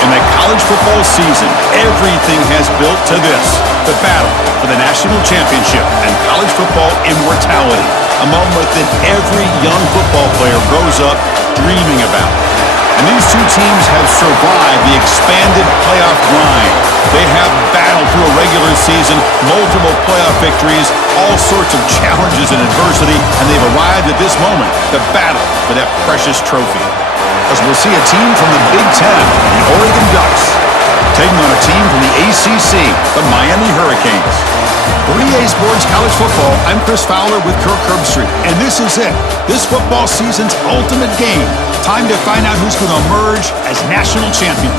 In the college football season, everything has built to this: the battle for the national championship and college football immortality, a moment that every young football player grows up dreaming about. And these two teams have survived the expanded playoff grind. They have battled through a regular season, multiple playoff victories, all sorts of challenges and adversity, and they've arrived at this moment, the battle for that precious trophy. As we'll see a team from the Big Ten, the Oregon Ducks, taking on a team from the ACC, the Miami Hurricanes. For EA Sports College Football, I'm Chris Fowler with Kirk Herbstreit, and this is it. This football season's ultimate game. Time to find out who's going to emerge as national champion.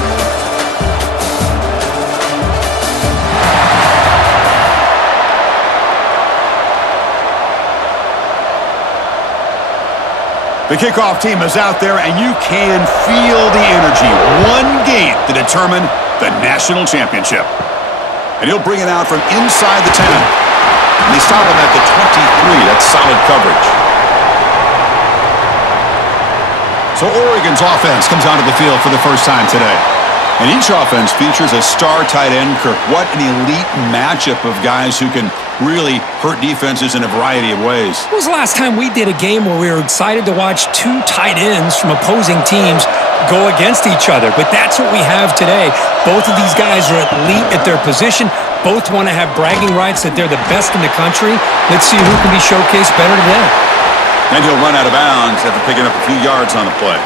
The kickoff team is out there, and you can feel the energy. One game to determine the national championship. And he'll bring it out from inside the 10. And they stop him at the 23. That's solid coverage. So Oregon's offense comes onto the field for the first time today. And each offense features a star tight end, Kirk. What an elite matchup of guys who can really hurt defenses in a variety of ways. When was the last time we did a game where we were excited to watch two tight ends from opposing teams go against each other? But that's what we have today. Both of these guys are elite at their position. Both want to have bragging rights that they're the best in the country. Let's see who can be showcased better today. And he'll run out of bounds after picking up a few yards on the play.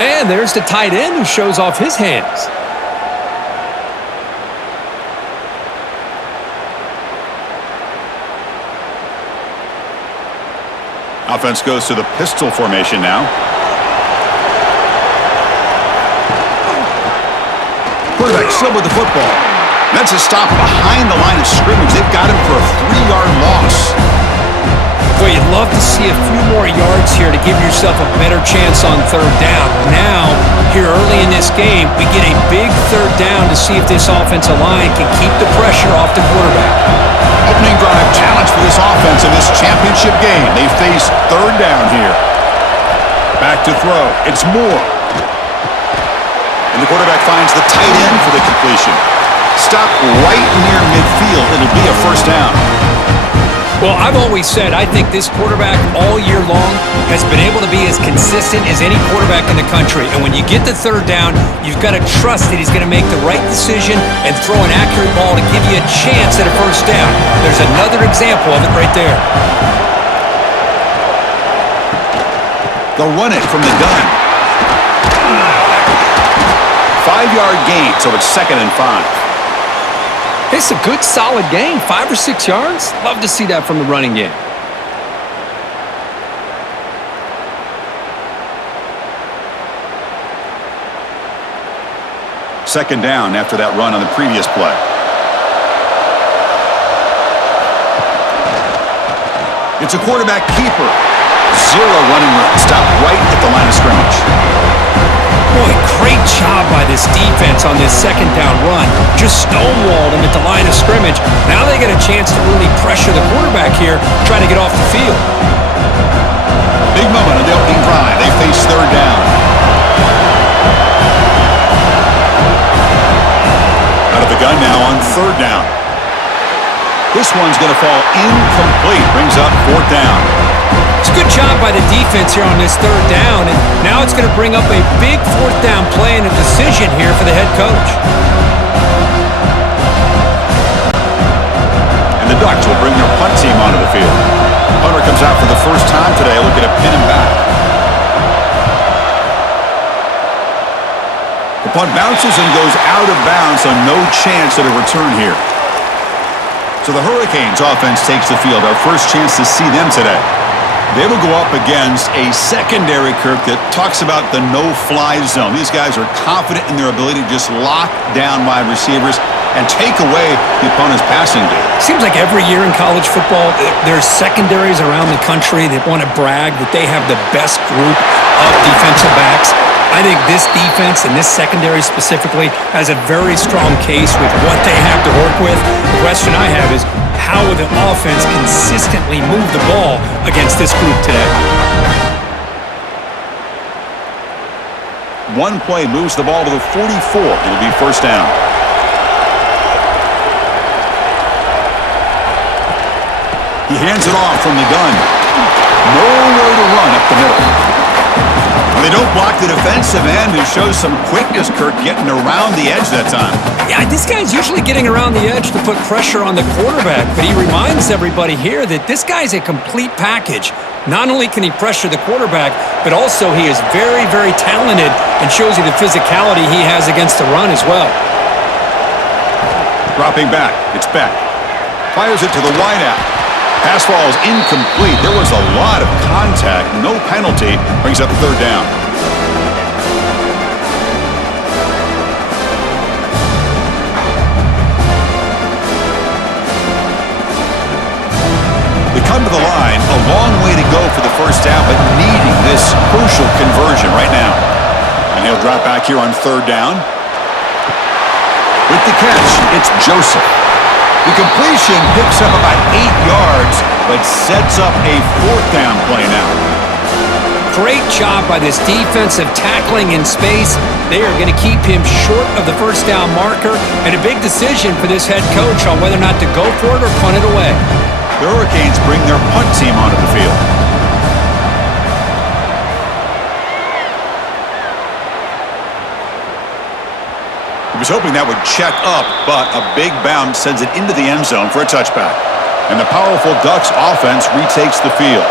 And there's the tight end who shows off his hands. Offense goes to the pistol formation now. Quarterback still with the football. That's a stop behind the line of scrimmage. They've got him for a 3-yard loss. Boy, you'd love to see a few more yards here to give yourself a better chance on third down. Now, here early in this game, we get a big third down to see if this offensive line can keep the pressure off the quarterback. Opening drive challenge for this offense in this championship game. They face third down here. Back to throw. It's Moore. And the quarterback finds the tight end for the completion. Stop right near midfield. It'll be a first down. Well, I've always said I think this quarterback all year long has been able to be as consistent as any quarterback in the country. And when you get the third down, you've got to trust that he's going to make the right decision and throw an accurate ball to give you a chance at a first down. There's another example of it right there. They'll run it from the gun. 5-yard gain, so it's 2nd and 5. It's a good, solid gain. 5 or 6 yards. Love to see that from the running game. Second down after that run on the previous play. It's a quarterback keeper. 0 running room. Stop right at the line of scrimmage. Boy, great job by this defense on this second down run. Just stonewalled him at the line of scrimmage. Now they get a chance to really pressure the quarterback here, try to get off the field. Big moment on the opening drive. They face third down. Out of the gun now on third down. This one's going to fall incomplete. Brings up 4th down. It's a good job by the defense here on this third down, and now it's going to bring up a big 4th down play and a decision here for the head coach. And the Ducks will bring their punt team onto the field. Punter comes out for the first time today, looking to pin him back. The punt bounces and goes out of bounds, so no chance at a return here. So the Hurricanes offense takes the field, our first chance to see them today. They will go up against a secondary, Kirk, that talks about the no-fly zone. These guys are confident in their ability to just lock down wide receivers and take away the opponent's passing game. Seems like every year in college football, there's secondaries around the country that want to brag that they have the best group of defensive backs. I think this defense and this secondary specifically has a very strong case with what they have to work with. The question I have is, how will the offense consistently move the ball against this group today? One play moves the ball to the 44. It'll be first down. He hands it off from the gun. Nowhere to run up the middle. They don't block the defensive end, who shows some quickness, Kirk, getting around the edge that time. Yeah, this guy's usually getting around the edge to put pressure on the quarterback, but he reminds everybody here that this guy's a complete package. Not only can he pressure the quarterback, but also he is very, very talented and shows you the physicality he has against the run as well. Dropping back, it's Beck. Fires it to the wideout. Pass ball is incomplete. There was a lot of contact. No penalty. Brings up third down. They come to the line. A long way to go for the first down, but needing this crucial conversion right now. And he'll drop back here on third down. With the catch, it's Joseph. The completion picks up about 8 yards, but sets up a fourth down play now. Great job by this defensive tackling in space. They are going to keep him short of the first down marker, and a big decision for this head coach on whether or not to go for it or punt it away. The Hurricanes bring their punt team onto the field. He was hoping that would check up, but a big bounce sends it into the end zone for a touchback. And the powerful Ducks offense retakes the field.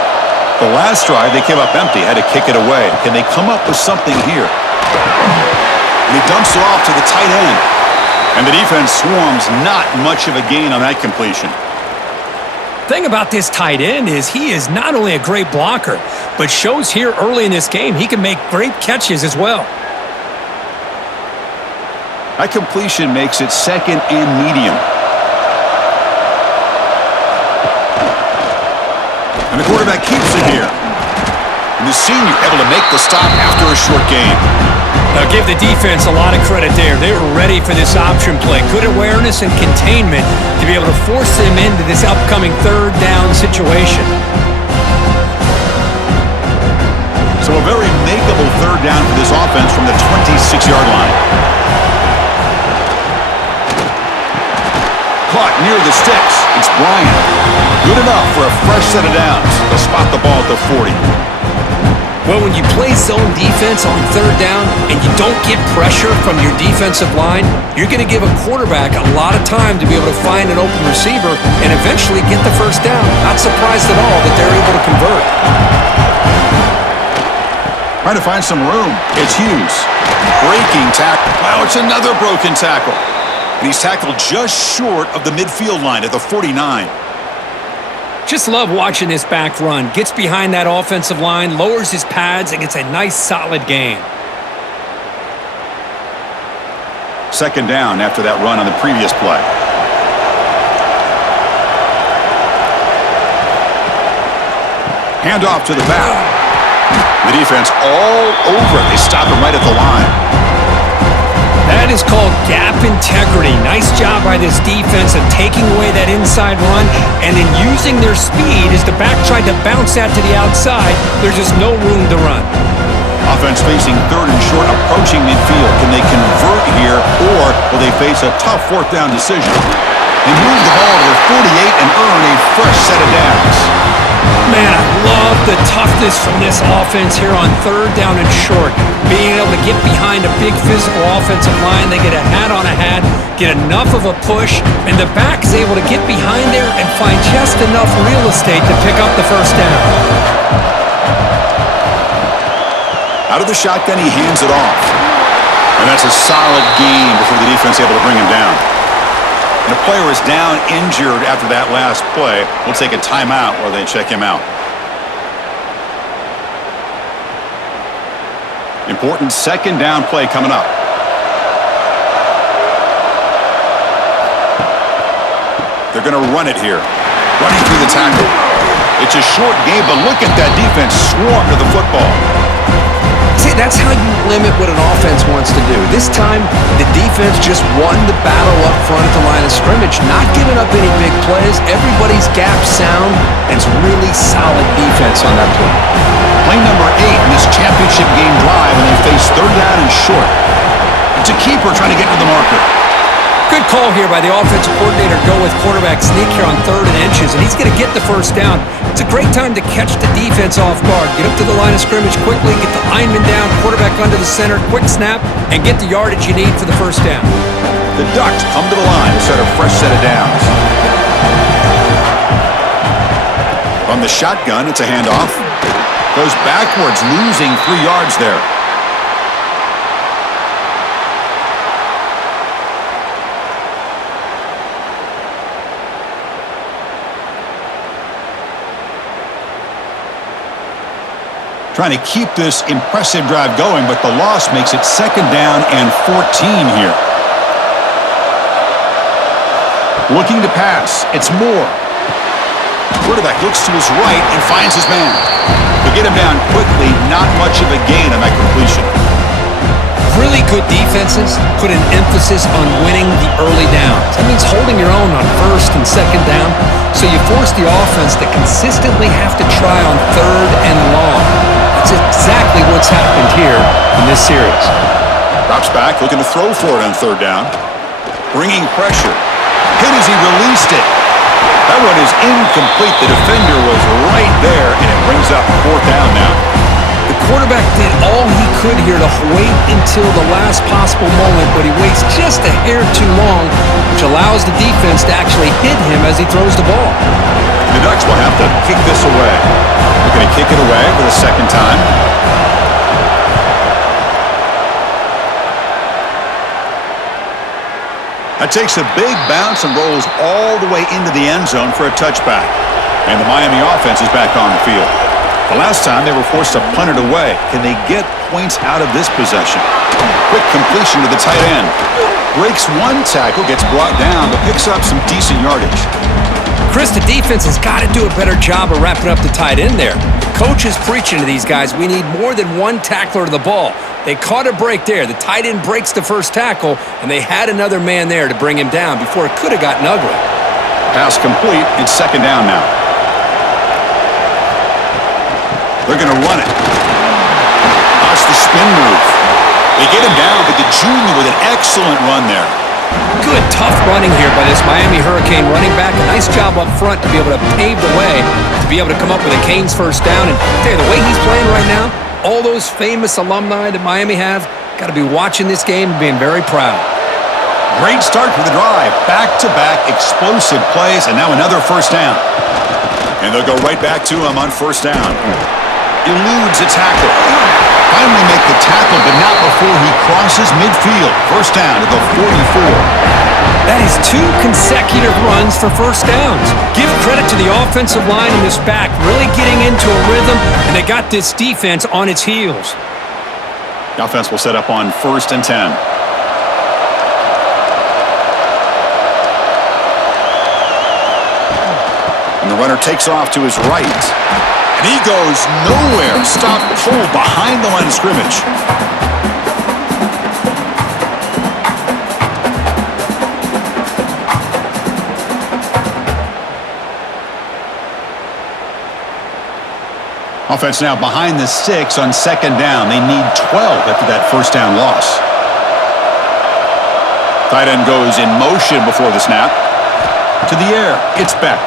The last drive, they came up empty, had to kick it away. Can they come up with something here? And he dumps it off to the tight end. And the defense swarms, not much of a gain on that completion. Thing about this tight end is he is not only a great blocker, but shows here early in this game he can make great catches as well. That completion makes it second and medium. And the quarterback keeps it here. And the senior able to make the stop after a short gain. Now give the defense a lot of credit there. They were ready for this option play. Good awareness and containment to be able to force them into this upcoming third down situation. So a very makeable third down for this offense from the 26-yard line. Caught near the sticks. It's Bryant. Good enough for a fresh set of downs. They'll spot the ball at the 40. Well, when you play zone defense on third down and you don't get pressure from your defensive line, you're going to give a quarterback a lot of time to be able to find an open receiver and eventually get the first down. Not surprised at all that they're able to convert. Trying to find some room. It's Hughes. Breaking tackle. Wow, it's another broken tackle. And he's tackled just short of the midfield line at the 49. Just love watching this back run. Gets behind that offensive line, lowers his pads, and gets a nice, solid gain. Second down after that run on the previous play. Handoff to the back. The defense all over it. They stop him right at the line. That is called gap integrity. Nice job by this defense of taking away that inside run and then using their speed as the back tried to bounce that to the outside. There's just no room to run. Offense facing third and short, approaching midfield. Can they convert here, or will they face a tough fourth down decision? They move the ball to the 48 and earn a fresh set of downs. Man, I love the toughness from this offense here on third down and short. Being able to get behind a big physical offensive line, they get a hat on a hat, get enough of a push, and the back is able to get behind there and find just enough real estate to pick up the first down. Out of the shotgun, he hands it off. And that's a solid gain before the defense able to bring him down. And the player is down injured after that last play. We'll take a timeout while they check him out. Important second down play coming up. They're going to run it here. Running through the tackle. It's a short game, but look at that defense swarm to the football. See, that's how you limit what an offense wants to do. This time, the defense just won the battle up front at the line of scrimmage, not giving up any big plays. Everybody's gap sound, and it's really solid defense on that play. Play number 8 in this championship game drive, and they face third down and short. It's a keeper trying to get to the marker. Good call here by the offensive coordinator. Go with quarterback sneak here on 3rd and inches, and he's going to get the first down. It's a great time to catch the defense off guard. Get up to the line of scrimmage quickly, get the lineman down, quarterback under the center, quick snap, and get the yardage you need for the first down. The Ducks come to the line to set a fresh set of downs. From the shotgun, it's a handoff. Goes backwards, losing 3 yards there. Trying to keep this impressive drive going, but the loss makes it 2nd down and 14 here. Looking to pass. It's Moore. Quarterback looks to his right and finds his man. To get him down quickly, not much of a gain on that completion. Really good defenses put an emphasis on winning the early downs. That means holding your own on 1st and 2nd down, so you force the offense to consistently have to try on 3rd and long. That's exactly what's happened here in this series. Drops back, looking to throw for it on 3rd down. Bringing pressure. Hit as he released it. That one is incomplete. The defender was right there, and it brings up 4th down now. The quarterback did all he could here to wait until the last possible moment, but he waits just a hair too long, which allows the defense to actually hit him as he throws the ball. The Ducks will have to kick this away. They're going to kick it away for the 2nd time. That takes a big bounce and rolls all the way into the end zone for a touchback. And the Miami offense is back on the field. The last time they were forced to punt it away. Can they get points out of this possession? Quick completion to the tight end. Breaks one tackle, gets brought down, but picks up some decent yardage. Chris, the defense has got to do a better job of wrapping up the tight end there. The coach is preaching to these guys, we need more than one tackler to the ball. They caught a break there. The tight end breaks the first tackle, and they had another man there to bring him down before it could have gotten ugly. Pass complete. It's 2nd down now. They're going to run it. Watch the spin move. They get him down, but the junior with an excellent run there. Good, tough running here by this Miami Hurricane running back. A nice job up front to be able to pave the way, to be able to come up with a Canes first down. And tell you, the way he's playing right now, all those famous alumni that Miami have, got to be watching this game and being very proud. Great start for the drive. Back-to-back explosive plays, and now another first down. And they'll go right back to him on 1st down. Eludes a tackle. Finally make the tackle, but not before he crosses midfield. First down to the 44. That is 2 consecutive runs for first downs. Give credit to the offensive line and this back, really getting into a rhythm, and they got this defense on its heels. The offense will set up on 1st and 10. And the runner takes off to his right. And he goes nowhere. Stop pulled behind the line of scrimmage. Offense now behind the 6 on 2nd down. They need 12 after that first down loss. Tight end goes in motion before the snap. To the air. It's Beck.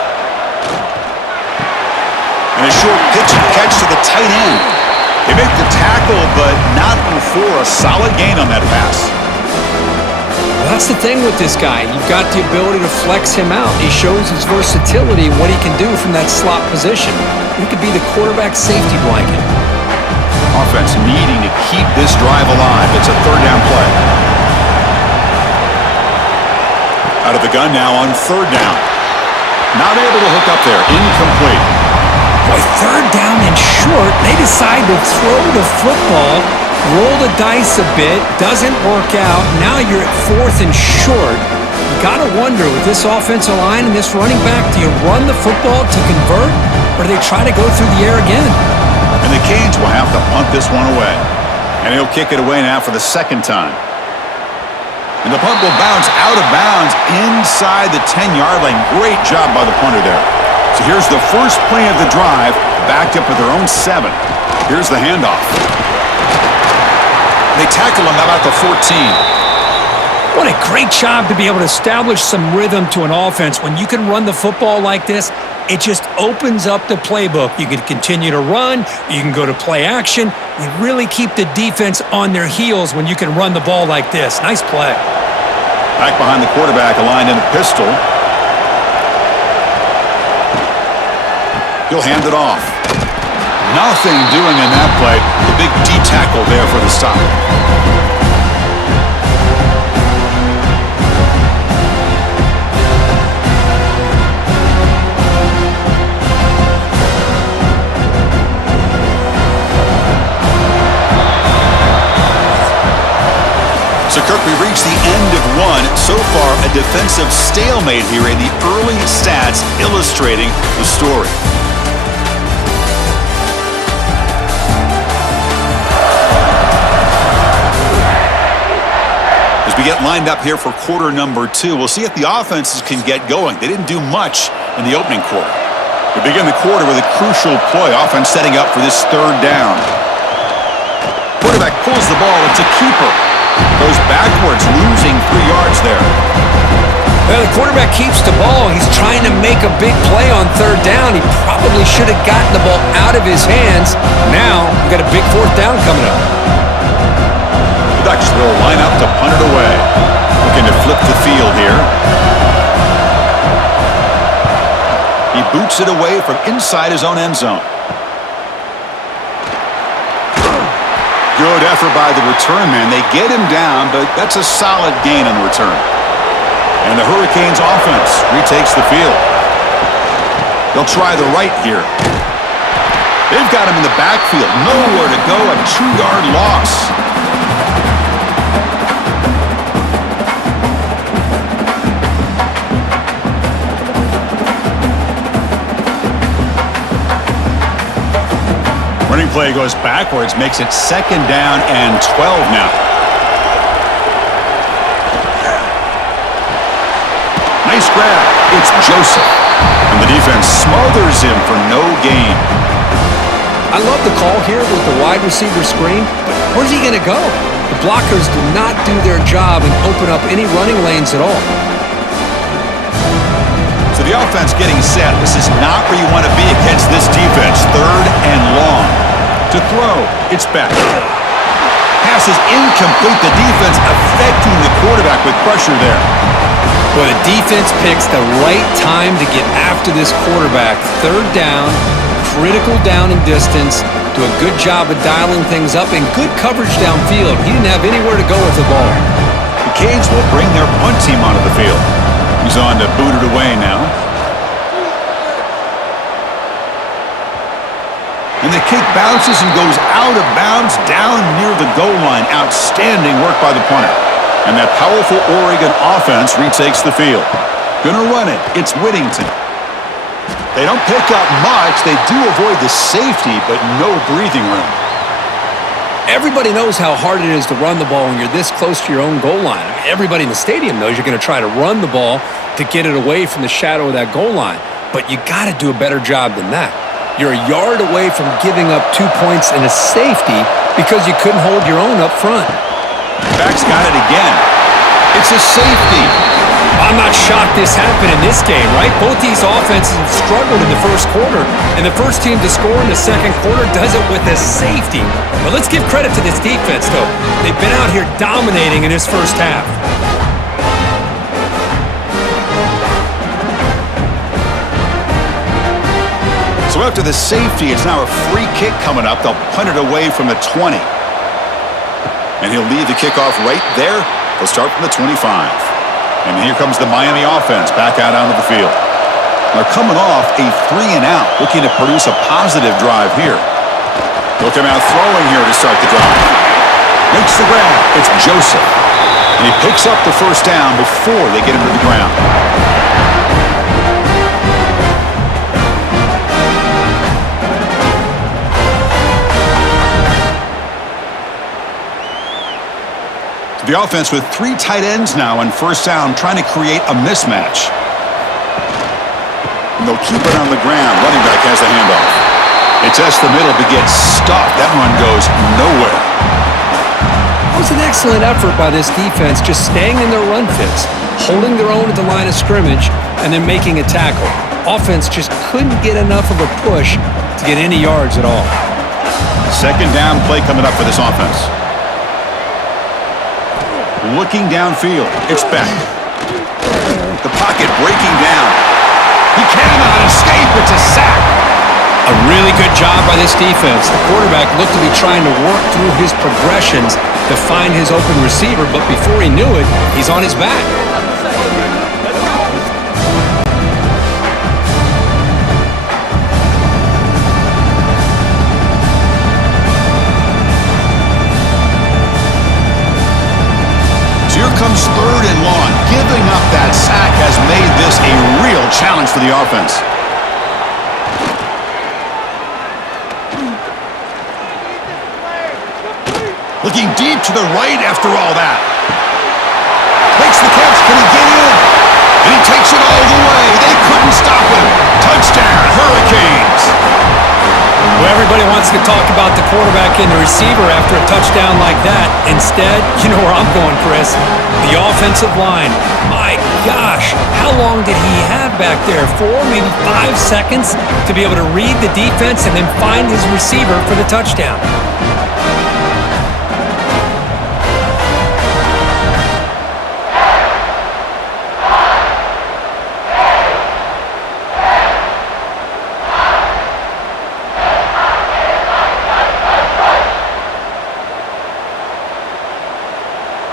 And a short pitch and catch to the tight end. They make the tackle, but not before a solid gain on that pass. Well, that's the thing with this guy. You've got the ability to flex him out. He shows his versatility and what he can do from that slot position. He could be the quarterback safety blanket. Offense needing to keep this drive alive. It's a 3rd down play. Out of the gun now on 3rd down. Not able to hook up there. Incomplete. Boy, 3rd down and short. They decide to throw the football, roll the dice a bit, doesn't work out. Now you're at 4th and short. You got to wonder, with this offensive line and this running back, do you run the football to convert, or do they try to go through the air again? And the Canes will have to punt this one away. And he'll kick it away now for the second time. And the punt will bounce out of bounds inside the 10-yard line. Great job by the punter there. So here's the first play of the drive, backed up at their own 7. Here's the handoff. They tackle him about the 14. What a great job to be able to establish some rhythm to an offense. When you can run the football like this, it just opens up the playbook. You can continue to run. You can go to play action. You really keep the defense on their heels when you can run the ball like this. Nice play. Back behind the quarterback, aligned in a pistol. He'll hand it off. Nothing doing in that play. The big D tackle there for the stop. So, Kirk, we reached the end of one. So far, a defensive stalemate here in the early stats illustrating the story. As we get lined up here for quarter number 2, we'll see if the offenses can get going. They didn't do much in the opening quarter. We begin the quarter with a crucial play. Offense setting up for this third down. Quarterback pulls the ball. It's a keeper. Goes backwards, losing 3 yards there. Well, the quarterback keeps the ball. He's trying to make a big play on third down. He probably should have gotten the ball out of his hands. Now, we've got a big fourth down coming up. The Ducks will line up to punt it away. Looking to flip the field here. He boots it away from inside his own end zone. Good effort by the return man. They get him down, but that's a solid gain on the return. And the Hurricanes offense retakes the field. They'll try the right here. They've got him in the backfield. Nowhere to go. A 2-yard loss. Running play goes backwards, makes it 2nd down and 12 now. Nice grab. It's Joseph. And the defense smothers him for no gain. I love the call here with the wide receiver screen, but where's he going to go? The blockers do not do their job and open up any running lanes at all. So the offense getting set. This is not where you want to be against this defense. 3rd and long. To throw. It's back. Pass is incomplete. The defense affecting the quarterback with pressure there. Well, the defense picks the right time to get after this quarterback. 3rd down, critical down and distance. Do a good job of dialing things up and good coverage downfield. He didn't have anywhere to go with the ball. The Canes will bring their punt team onto the field. He's on to boot it away now. And the kick bounces and goes out of bounds down near the goal line. Outstanding work by the punter. And that powerful Oregon offense retakes the field. Gonna run it. It's Whittington. They don't pick up much. They do avoid the safety, but no breathing room. Everybody knows how hard it is to run the ball when you're this close to your own goal line. I mean, everybody in the stadium knows you're going to try to run the ball to get it away from the shadow of that goal line. But you got to do a better job than that. You're a yard away from giving up 2 points and a safety because you couldn't hold your own up front. Back's got it again. It's a safety. I'm not shocked this happened in this game, right? Both these offenses have struggled in the first quarter, and the first team to score in the second quarter does it with a safety. But let's give credit to this defense, though. They've been out here dominating in this first half. So after the safety, it's now a free kick coming up. They'll punt it away from the 20. And he'll leave the kickoff right there. They'll start from the 25. And here comes the Miami offense back out onto the field. They're coming off a 3-and-out, looking to produce a positive drive here. They'll come out throwing here to start the drive. Makes the grab. It's Joseph. And he picks up the first down before they get him to the ground. The offense with 3 tight ends now on first down, trying to create a mismatch. And they'll keep it on the ground. Running back has the handoff. It tests the middle but gets stuffed. That run goes nowhere. It was an excellent effort by this defense, just staying in their run fits, holding their own at the line of scrimmage, and then making a tackle. Offense just couldn't get enough of a push to get any yards at all. Second down play coming up for this offense. Looking downfield. It's back. The pocket breaking down. He cannot escape. It's a sack. A really good job by this defense. The quarterback looked to be trying to work through his progressions to find his open receiver, but before he knew it, he's on his back. Here comes third and long. Giving up that sack has made this a real challenge for the offense. Looking deep to the right after all that. Makes the catch. Can he get in? And he takes it all the way. They couldn't stop him. Touchdown, Hurricanes. Well, everybody wants to talk about the quarterback and the receiver after a touchdown like that. Instead, you know where I'm going, Chris. The offensive line. My gosh, how long did he have back there? 4, maybe 5 seconds to be able to read the defense and then find his receiver for the touchdown.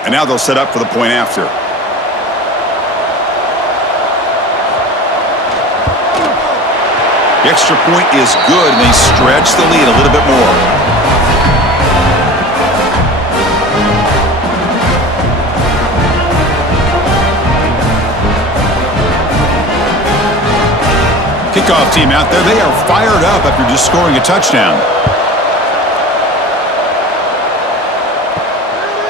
And now they'll set up for the point after. The extra point is good, and they stretch the lead a little bit more. Kickoff team out there, they are fired up after just scoring a touchdown.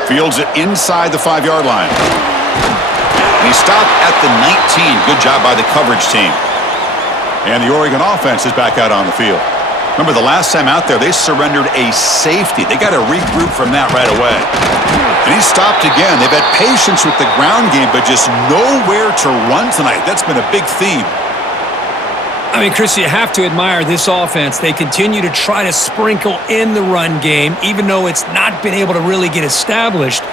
Fields it inside the 5-yard line. And he stopped at the 19. Good job by the coverage team. And the Oregon offense is back out on the field. Remember, the last time out there, they surrendered a safety. They got to regroup from that right away. And he stopped again. They've had patience with the ground game, but just nowhere to run tonight. That's been a big theme. I mean, Chris, you have to admire this offense. They continue to try to sprinkle in the run game, even though it's not been able to really get established.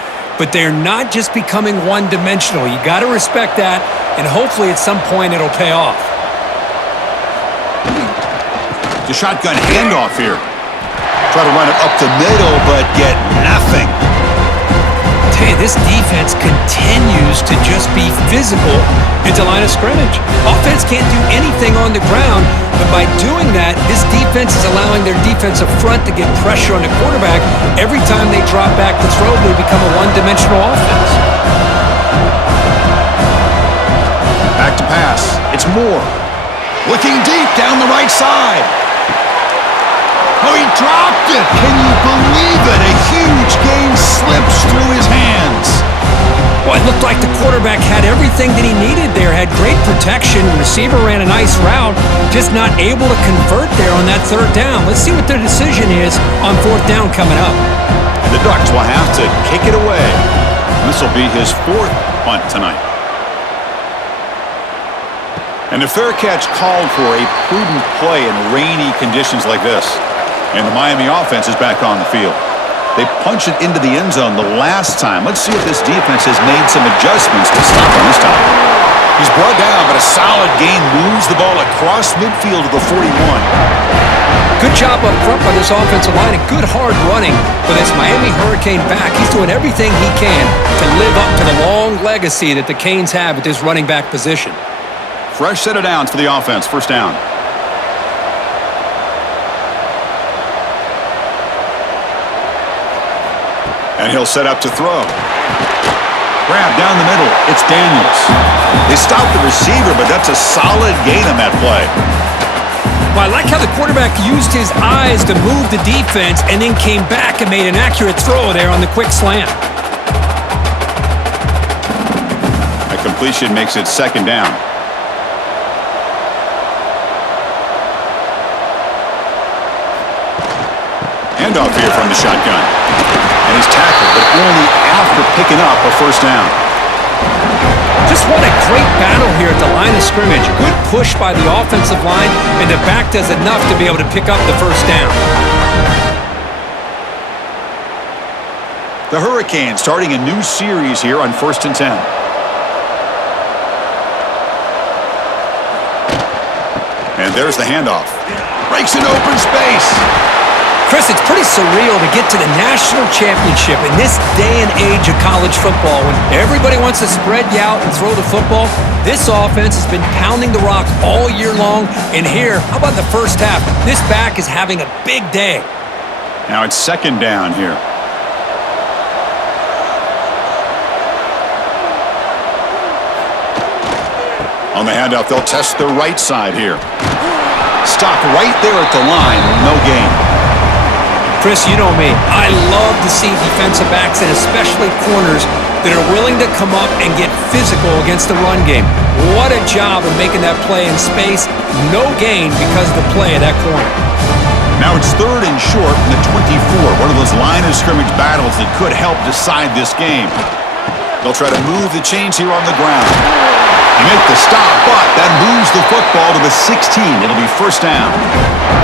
But they're not just becoming one-dimensional. You got to respect that, and hopefully at some point it'll pay off. The shotgun handoff here. Try to run it up the middle, but get nothing. Hey, this defense continues to just be physical into line of scrimmage. Offense can't do anything on the ground, but by doing that, this defense is allowing their defensive front to get pressure on the quarterback. Every time they drop back to throw, they become a one-dimensional offense. Back to pass. It's Moore. Looking deep down the right side. Oh, he dropped it! Can you believe it? A huge gain slips through his hands. Well, it looked like the quarterback had everything that he needed there, had great protection. The receiver ran a nice route, just not able to convert there on that third down. Let's see what their decision is on fourth down coming up. And the Ducks will have to kick it away. This will be his 4th punt tonight. And a fair catch called for a prudent play in rainy conditions like this. And the Miami offense is back on the field. They punched it into the end zone the last time. Let's see if this defense has made some adjustments to stop him this time. He's brought down, but a solid gain moves the ball across midfield to the 41. Good job up front by this offensive line and good hard running for this Miami Hurricane back. He's doing everything he can to live up to the long legacy that the Canes have at this running back position. Fresh set of downs for the offense. First down. And he'll set up to throw. Grab down the middle. It's Daniels. They stopped the receiver, but that's a solid gain on that play. Well, I like how the quarterback used his eyes to move the defense and then came back and made an accurate throw there on the quick slant. completion makes it second down. Handoff here from the shotgun. And he's tackled, but only after picking up a first down. Just what a great battle here at the line of scrimmage. Good push by the offensive line, and the back does enough to be able to pick up the first down. The Hurricanes starting a new series here on 1st and 10. And there's the handoff. Breaks an open space. Chris, it's pretty surreal to get to the national championship in this day and age of college football when everybody wants to spread you out and throw the football. This offense has been pounding the rock all year long, and here, how about the first half? This back is having a big day. Now it's second down here. On the handoff, they'll test the right side here. Stop right there at the line, no gain. Chris, you know me. I love to see defensive backs and especially corners that are willing to come up and get physical against the run game. What a job of making that play in space. No gain because of the play of that corner. Now it's 3rd and short from the 24. One of those line of scrimmage battles that could help decide this game. They'll try to move the chains here on the ground. They make the stop, but that moves the football to the 16. It'll be first down.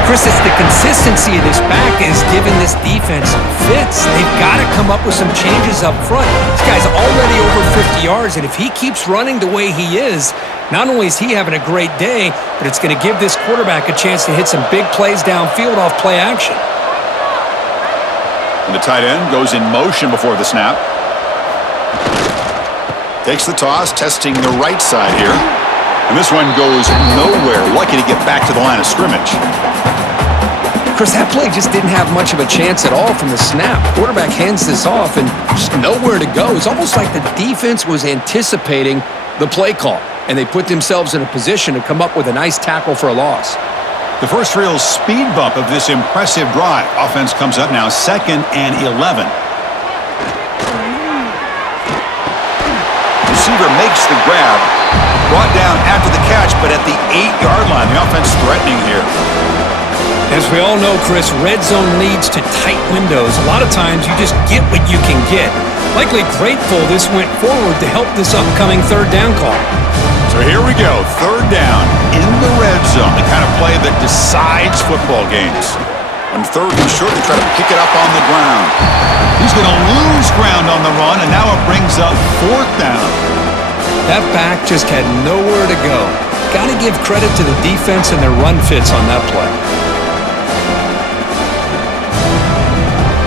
Chris, it's the consistency of this back is giving this defense fits. They've got to come up with some changes up front. This guy's already over 50 yards, and if he keeps running the way he is, not only is he having a great day, but it's going to give this quarterback a chance to hit some big plays downfield off play action. And the tight end goes in motion before the snap. Takes the toss, testing the right side here. And this one goes nowhere. Lucky to get back to the line of scrimmage. Chris, that play just didn't have much of a chance at all from the snap. Quarterback hands this off and just nowhere to go. It's almost like the defense was anticipating the play call, and they put themselves in a position to come up with a nice tackle for a loss. The first real speed bump of this impressive drive. Offense comes up now 2nd and 11. Receiver makes the grab, brought down after the catch, but at the 8-yard line, the offense threatening here. As we all know, Chris, red zone leads to tight windows. A lot of times you just get what you can get. Likely grateful this went forward to help this upcoming 3rd down call. So here we go, 3rd down in the red zone, the kind of play that decides football games. On 3rd and short, they try to pick it up on the ground. He's going to lose ground on the run, and now it brings up 4th down. That back just had nowhere to go. Got to give credit to the defense and their run fits on that play.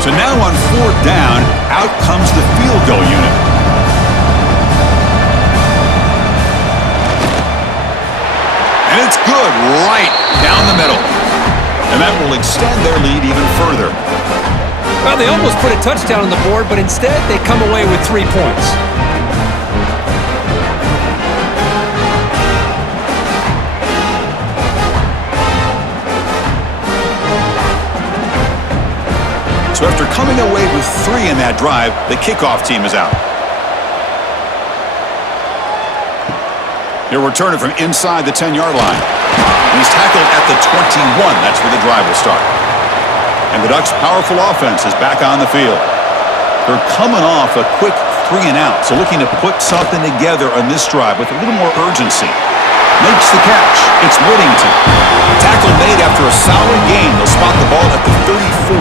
So now on 4th down, out comes the field goal unit. And it's good right down the middle. And that will extend their lead even further. Well, they almost put a touchdown on the board, but instead they come away with 3 points. So after coming away with 3 in that drive, the kickoff team is out. He'll return it from inside the 10-yard line. And he's tackled at the 21. That's where the drive will start. And the Ducks' powerful offense is back on the field. They're coming off a quick 3 and out, so looking to put something together on this drive with a little more urgency. Makes the catch. It's Whittington. Tackle made after a solid gain. They'll spot the ball at the 34.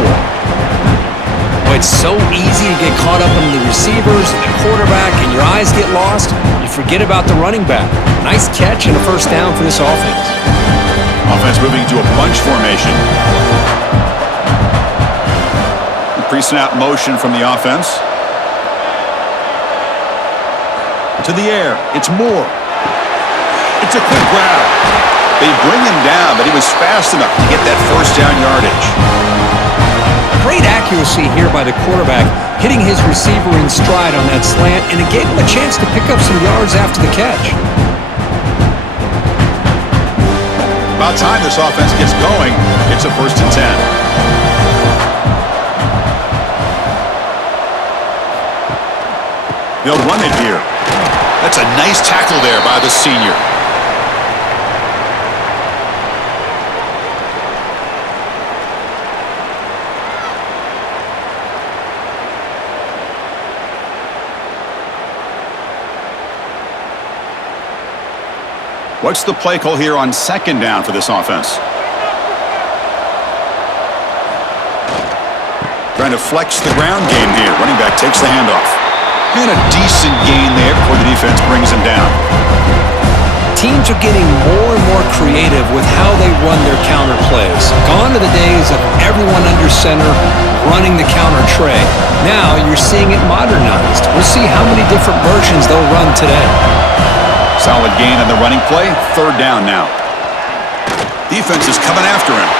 Well, it's so easy to get caught up in the receivers and the quarterback, and your eyes get lost. You forget about the running back. Nice catch and a first down for this offense. Offense moving to a bunch formation. Pre-snap motion from the offense. To the air. It's Moore. It's a quick grab. They bring him down, but he was fast enough to get that first down yardage. Great accuracy here by the quarterback, hitting his receiver in stride on that slant, and it gave him a chance to pick up some yards after the catch. About time this offense gets going. It's a 1st and 10. They'll run it here. That's a nice tackle there by the senior. What's the play call here on second down for this offense? Trying to flex the ground game here. Running back takes the handoff. And a decent gain there before the defense brings him down. Teams are getting more and more creative with how they run their counter plays. Gone are the days of everyone under center running the counter tray. Now you're seeing it modernized. We'll see how many different versions they'll run today. Solid gain on the running play. Third down now. Defense is coming after him,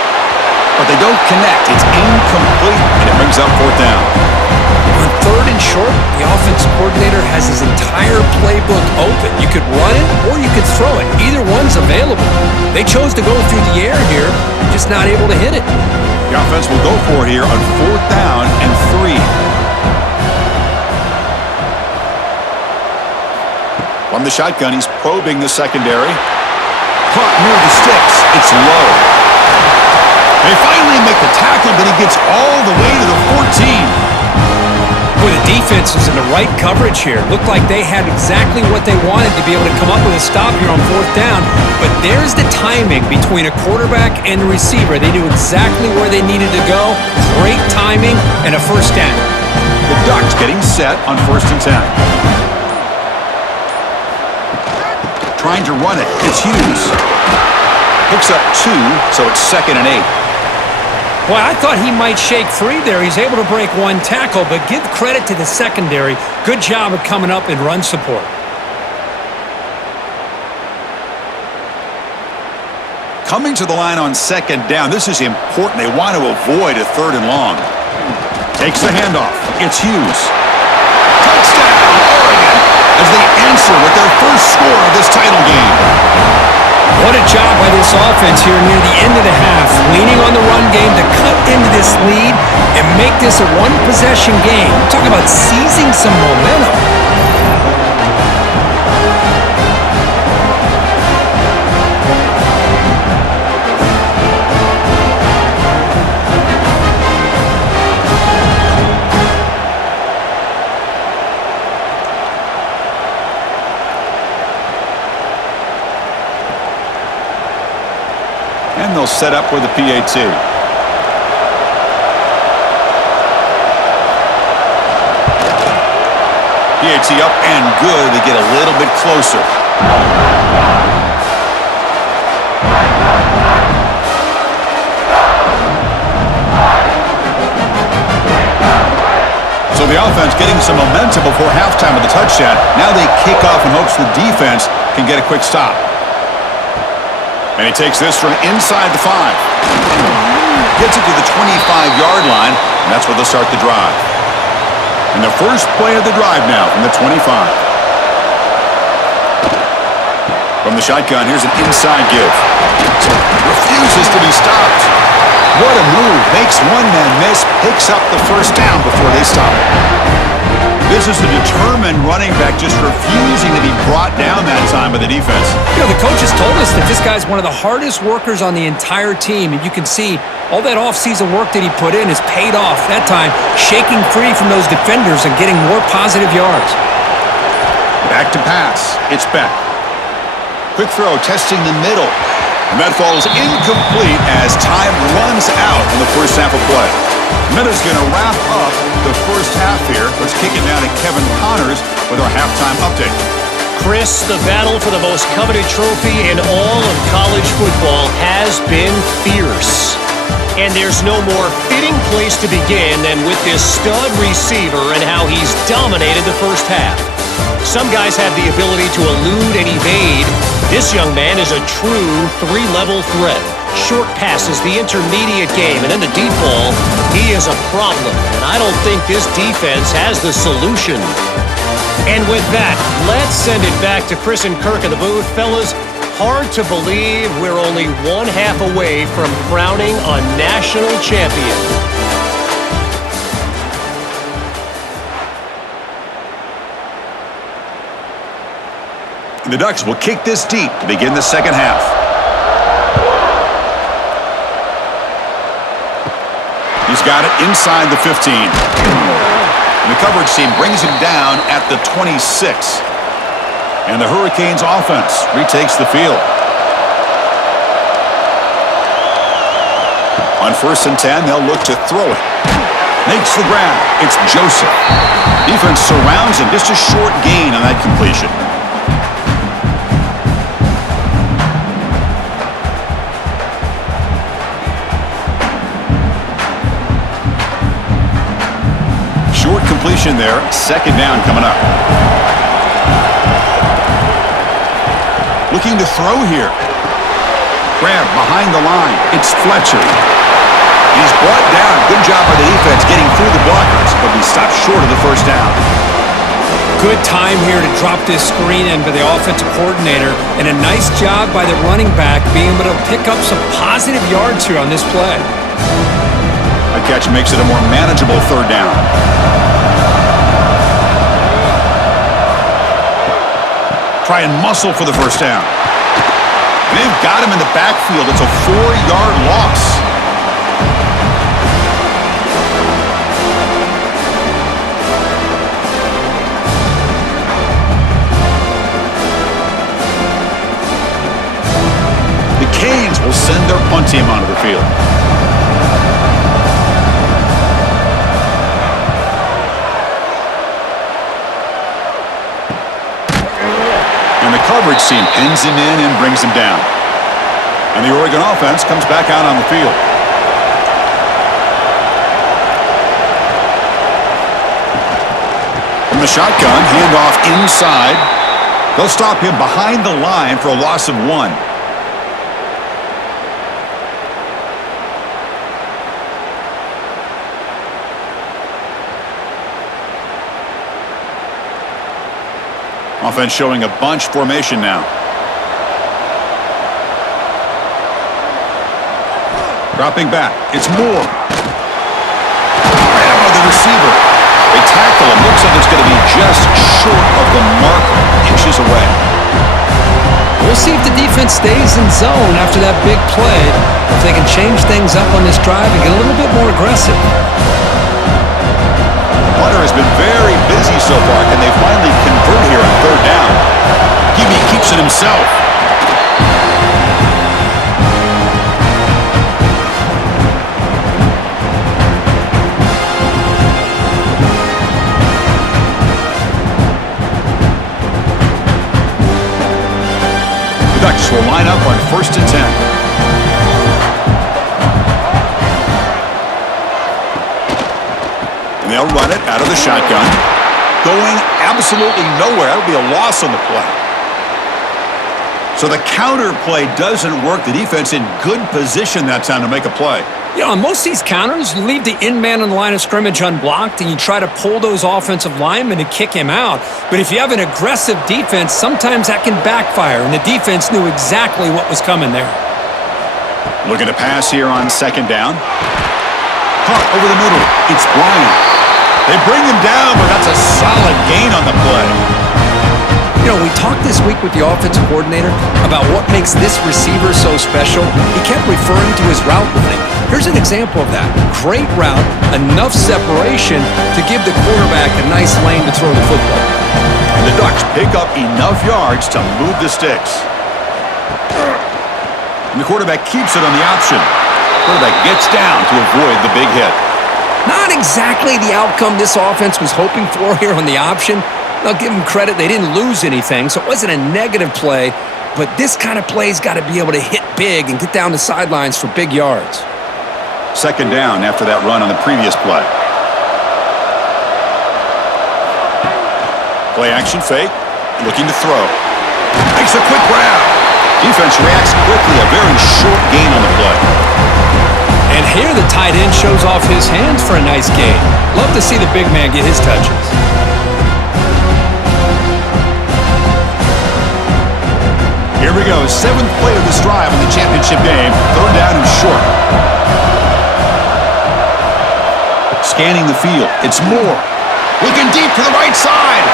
but they don't connect. It's incomplete, and it brings up fourth down. On third and short, the offensive coordinator has his entire playbook open. You could run it or you could throw it. Either one's available. They chose to go through the air here, just not able to hit it. The offense will go for it here on fourth down and 3. From the shotgun, he's probing the secondary. Caught near the sticks. It's low. They finally make the tackle, but he gets all the way to the 14. Boy, the defense was in the right coverage here. Looked like they had exactly what they wanted to be able to come up with a stop here on fourth down. But there's the timing between a quarterback and the receiver. They knew exactly where they needed to go. Great timing and a first down. The Ducks getting set on 1st and 10. Trying to run it. It's Hughes. Picks up 2, so it's 2nd and 8. Boy, I thought he might shake free there. He's able to break one tackle, but give credit to the secondary. Good job of coming up in run support. Coming to the line on 2nd down. This is important. They want to avoid a 3rd and long. Takes the handoff. It's Hughes. Touchdown, Oregon, as they answer with their first score of this title game. What a job by this offense here near the end of the half, leaning on the run game to cut into this lead and make this a one-possession game. Talk about seizing some momentum. And they'll set up for the PAT. PAT up and good. They get a little bit closer. So the offense getting some momentum before halftime with the touchdown. Now they kick off in hopes the defense can get a quick stop. And he takes this from inside the 5. Gets it to the 25-yard line, and that's where they'll start the drive. And the first play of the drive now from the 25. From the shotgun, here's an inside give. Refuses to be stopped. What a move. Makes one man miss, picks up the first down before they stop it. This is a determined running back just refusing to be brought down that time by the defense. You know, the coaches told us that this guy's one of the hardest workers on the entire team, and you can see all that offseason work that he put in has paid off. That time, shaking free from those defenders and getting more positive yards. Back to pass. It's Beck. Quick throw, testing the middle. And that falls incomplete as time runs out in the first half of play. Minuta's going to wrap up the first half here. Let's kick it down to Kevin Connors with our halftime update. Chris, the battle for the most coveted trophy in all of college football has been fierce. And there's no more fitting place to begin than with this stud receiver and how he's dominated the first half. Some guys have the ability to elude and evade. This young man is a true 3-level threat. Short passes, the intermediate game, and then the deep ball, he is a problem. And I don't think this defense has the solution. And with that, let's send it back to Chris and Kirk in the booth. Fellas, hard to believe we're only one half away from crowning a national champion. The Ducks will kick this deep to begin the second half. He's got it inside the 15. And the coverage team brings him down at the 26. And the Hurricanes offense retakes the field. On 1st and 10, they'll look to throw it. Makes the grab. It's Joseph. Defense surrounds him. Just a short gain on that completion. Short completion there. 2nd down coming up. Looking to throw here. Grab behind the line. It's Fletcher. He's brought down. Good job by the defense getting through the blockers, but he stopped short of the 1st down. Good time here to drop this screen in by the offensive coordinator, and a nice job by the running back being able to pick up some positive yards here on this play. That catch makes it a more manageable 3rd down. Try and muscle for the 1st down. And they've got him in the backfield. It's a 4-yard loss. The Canes will send their punt team onto the field. And the coverage team pins him in and brings him down. And the Oregon offense comes back out on the field. From the shotgun, handoff inside. They'll stop him behind the line for a loss of 1. Offense showing a bunch formation now. Dropping back. It's Moore. Grab by the receiver. They tackle him. Looks like it's going to be just short of the marker. Inches away. We'll see if the defense stays in zone after that big play. If they can change things up on this drive and get a little bit more aggressive. Punter has been very busy so far. Can they finally convert here on 3rd down? Gibby keeps it himself. The Ducks will line up on 1st and 10. And they'll run it out of the shotgun. Going absolutely nowhere. That'll be a loss on the play. So the counter play doesn't work. The defense in good position that time to make a play. You know, on most of these counters, you leave the in-man on the line of scrimmage unblocked, and you try to pull those offensive linemen and kick him out. But if you have an aggressive defense, sometimes that can backfire, and the defense knew exactly what was coming there. Looking to pass here on 2nd down. Caught over the middle. It's Bryant. They bring him down, but that's a solid gain on the play. You know, we talked this week with the offensive coordinator about what makes this receiver so special. He kept referring to his route running. Here's an example of that. Great route, enough separation to give the quarterback a nice lane to throw the football. And the Ducks pick up enough yards to move the sticks. And the quarterback keeps it on the option. Quarterback gets down to avoid the big hit. Not exactly the outcome this offense was hoping for here on the option. I'll give them credit. They didn't lose anything, so it wasn't a negative play. But this kind of play's got to be able to hit big and get down the sidelines for big yards. 2nd down after that run on the previous play. Play action fake. Looking to throw. Makes a quick grab. Defense reacts quickly. A very short gain on the play. And here the tight end shows off his hands for a nice gain. Love to see the big man get his touches. Here we go. 7th play of this drive in the championship game. 3rd down and short. Scanning the field. It's Moore. Looking deep to the right side.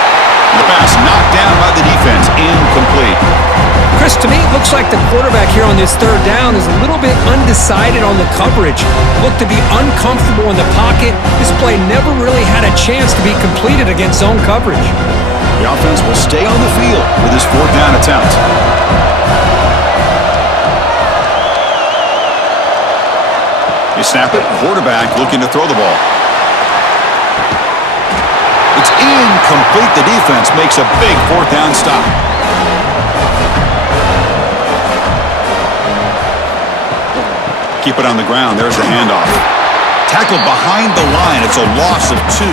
The pass knocked down by the defense. Incomplete. Chris, to me, it looks like the quarterback here on this third down is a little bit undecided on the coverage. Looked to be uncomfortable in the pocket. This play never really had a chance to be completed against zone coverage. The offense will stay on the field for this fourth down attempt. They snap it. Quarterback looking to throw the ball. It's incomplete. The defense makes a big fourth down stop. Keep it on the ground. There's the handoff. Tackled behind the line. It's a loss of 2.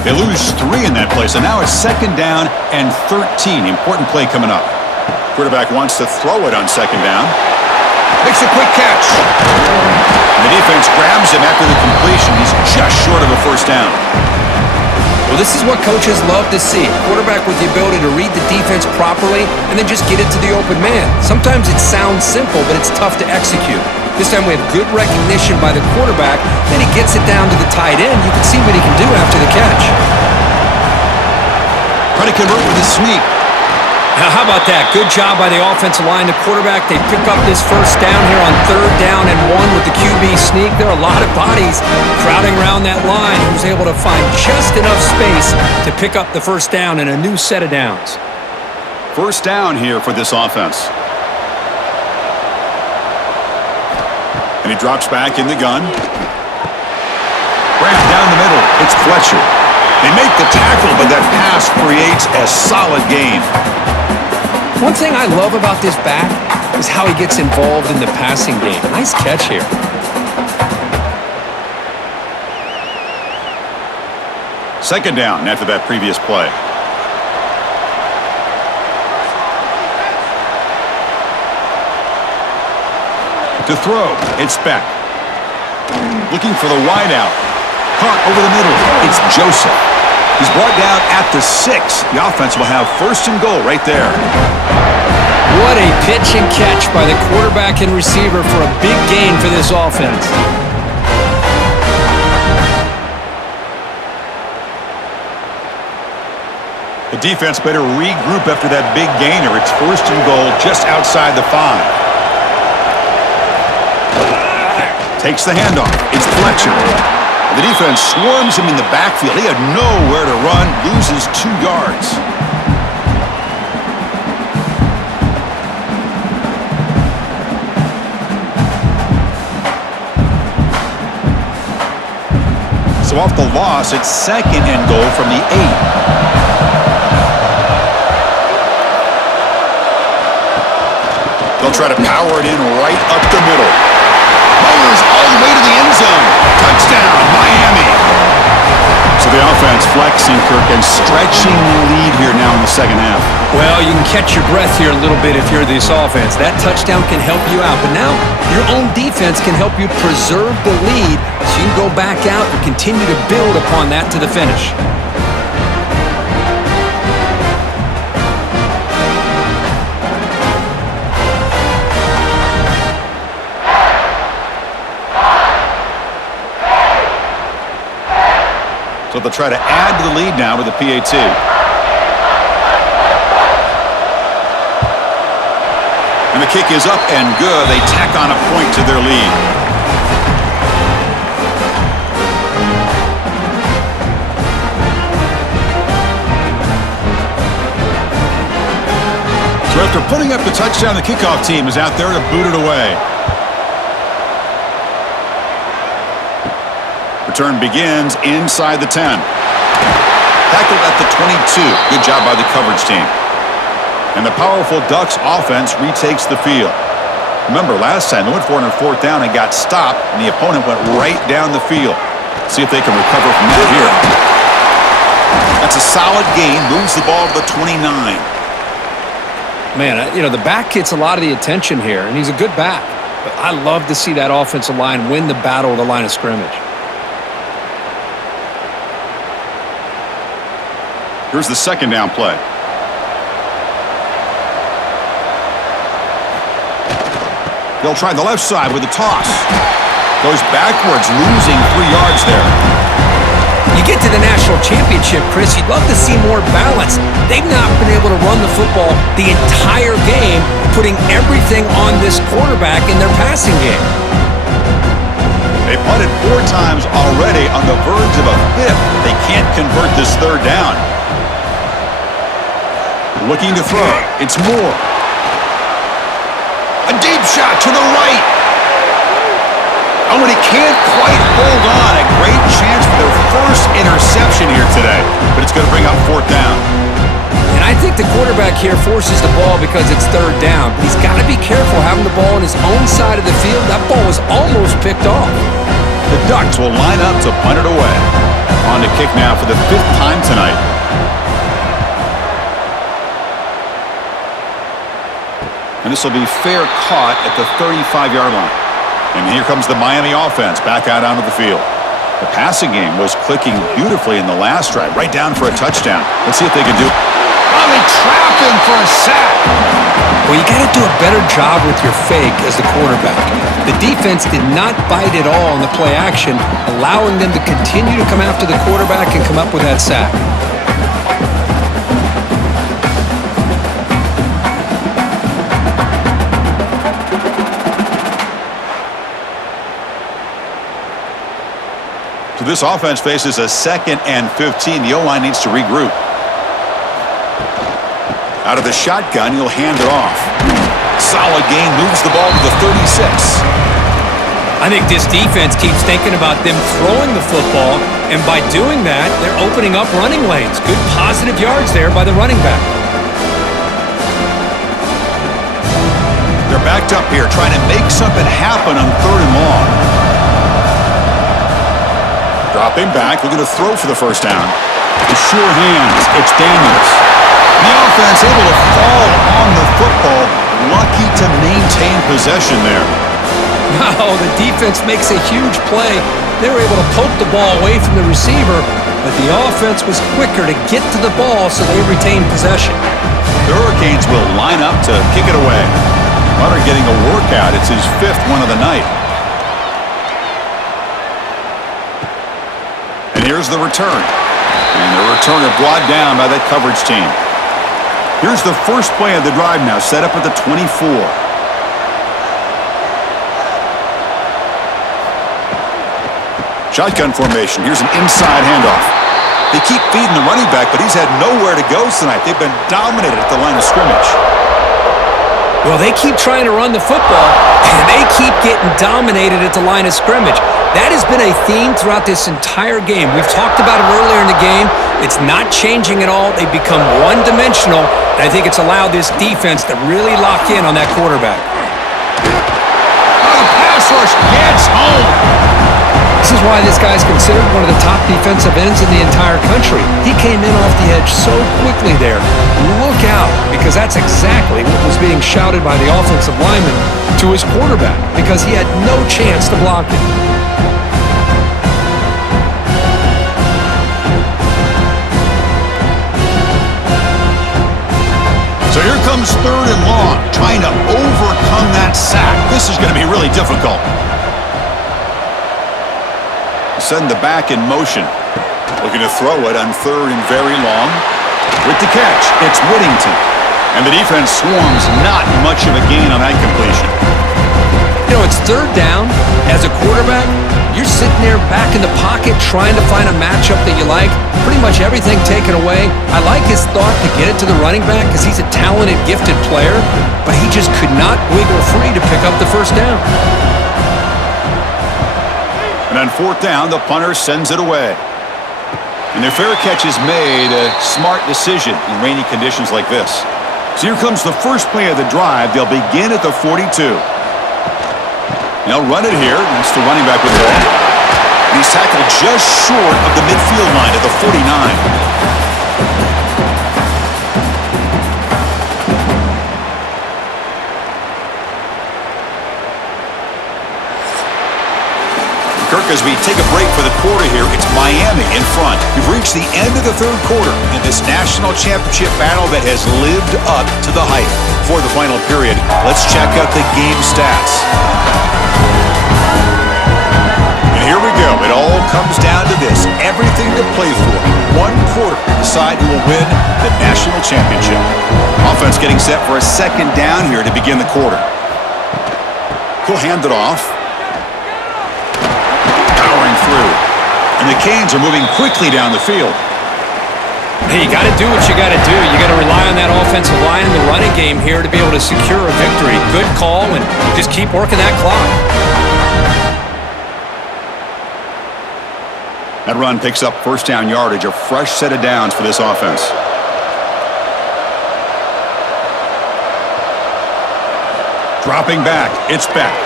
They lose 3 in that play, so now it's 2nd down and 13. Important play coming up. Quarterback wants to throw it on 2nd down. Makes a quick catch. And the defense grabs him after the completion. He's just short of a first down. Well, this is what coaches love to see. A quarterback with the ability to read the defense properly and then just get it to the open man. Sometimes it sounds simple, but it's tough to execute. This time we have good recognition by the quarterback. Then he gets it down to the tight end. You can see what he can do after the catch. Try to convert with a sneak. Now, how about that? Good job by the offensive line. The quarterback, they pick up this first down here on 3rd down and 1 with the QB sneak. There are a lot of bodies crowding around that line. He was able to find just enough space to pick up the first down and a new set of downs. First down here for this offense. And he drops back in the gun. Ramp down the middle. It's Fletcher. They make the tackle, but that pass creates a solid gain. One thing I love about this back is how he gets involved in the passing game. Nice catch here. Second down after that previous play. To throw, it's Beck. Looking for the wideout. Caught over the middle. It's Joseph. He's brought down at the 6. The offense will have 1st and goal right there. What a pitch and catch by the quarterback and receiver for a big gain for this offense. The defense better regroup after that big gainer. It's 1st and goal just outside the 5. Takes the handoff. It's Fletcher. The defense swarms him in the backfield. He had nowhere to run, loses 2 yards. So off the loss, it's 2nd and goal from the 8. They'll try to power it in right up the middle. Motors all the way to the end zone. Touchdown, Miami. So the offense flexing, Kirk, and stretching the lead here now in the second half. Well, you can catch your breath here a little bit if you're this offense. That touchdown can help you out. But now your own defense can help you preserve the lead so you can go back out and continue to build upon that to the finish. So they'll try to add to the lead now with the PAT. And the kick is up and good. They tack on a point to their lead. So after putting up the touchdown, the kickoff team is out there to boot it away. Return begins inside the 10. Tackled at the 22. Good job by the coverage team. And the powerful Ducks offense retakes the field. Remember, last time they went for it on 4th down and got stopped, and the opponent went right down the field. See if they can recover from that here. That's a solid gain. Moves the ball to the 29. Man, the back gets a lot of the attention here, and he's a good back. But I love to see that offensive line win the battle of the line of scrimmage. Here's the second down play. They'll try the left side with a toss. Goes backwards, losing 3 yards there. You get to the national championship, Chris, you'd love to see more balance. They've not been able to run the football the entire game, putting everything on this quarterback in their passing game. They punted 4 times already, on the verge of a 5th. They can't convert this 3rd down. Looking to throw. It's Moore. A deep shot to the right. Oh, and he can't quite hold on. A great chance for their first interception here today. But it's going to bring up 4th down. And I think the quarterback here forces the ball because it's 3rd down. But he's got to be careful having the ball on his own side of the field. That ball was almost picked off. The Ducks will line up to punt it away. On to kick now for the 5th time tonight. And this will be fair caught at the 35-yard line. And here comes the Miami offense back out onto the field. The passing game was clicking beautifully in the last drive, right down for a touchdown. Let's see if they can do it. Oh, they trap him for a sack. Well, you got to do a better job with your fake as the quarterback. The defense did not bite at all on the play action, allowing them to continue to come after the quarterback and come up with that sack. So this offense faces a 2nd and 15. The O-line needs to regroup. Out of the shotgun, he'll hand it off. Solid gain, moves the ball to the 36. I think this defense keeps thinking about them throwing the football, and by doing that, they're opening up running lanes. Good positive yards there by the running back. They're backed up here, trying to make something happen on 3rd and long. Dropping back, looking to throw for the 1st down. The sure hands, it's Daniels. The offense able to fall on the football, lucky to maintain possession there. Wow, the defense makes a huge play. They were able to poke the ball away from the receiver, but the offense was quicker to get to the ball, so they retained possession. The Hurricanes will line up to kick it away. Butter getting a workout. It's his 5th one of the night. And here's the return. And the returner brought down by that coverage team. Here's the first play of the drive now, set up at the 24. Shotgun formation. Here's an inside handoff. They keep feeding the running back, but he's had nowhere to go tonight. They've been dominated at the line of scrimmage. Well, they keep trying to run the football, and they keep getting dominated at the line of scrimmage. That has been a theme throughout this entire game. We've talked about it earlier in the game. It's not changing at all. They've become one-dimensional, and I think it's allowed this defense to really lock in on that quarterback. Oh, the pass rush gets home. This is why this guy's considered one of the top defensive ends in the entire country. He came in off the edge so quickly there. Look out, because that's exactly what was being shouted by the offensive lineman to his quarterback, because he had no chance to block it. So here comes 3rd and long, trying to overcome that sack. This is going to be really difficult. Send the back in motion. Looking to throw it on 3rd and very long. With the catch, it's Whittington. And the defense swarms, not much of a gain on that completion. You know, it's 3rd down. As a quarterback, you're sitting there back in the pocket trying to find a matchup that you like. Pretty much everything taken away. I like his thought to get it to the running back because he's a talented, gifted player, but he just could not wiggle free to pick up the 1st down. And on 4th down, the punter sends it away. And their fair catch is made, a smart decision in rainy conditions like this. So here comes the first play of the drive. They'll begin at the 42. They'll run it here. That's the running back with the ball. And he's tackled just short of the midfield line at the 49. Kirk as we take a break for the quarter here. It's Miami in front. We've reached the end of the third quarter in this national championship battle that has lived up to the hype. For the final period, let's check out the game stats. And here we go. It all comes down to this. Everything to play for. One quarter to decide who will win the national championship. Offense getting set for a second down here to begin the quarter. He'll hand it off. Powering through. And the Canes are moving quickly down the field. Hey, you got to do what you got to do. You got to rely on that offensive line in the running game here to be able to secure a victory. Good call, and just keep working that clock. That run picks up first down yardage, a fresh set of downs for this offense. Dropping back, it's back.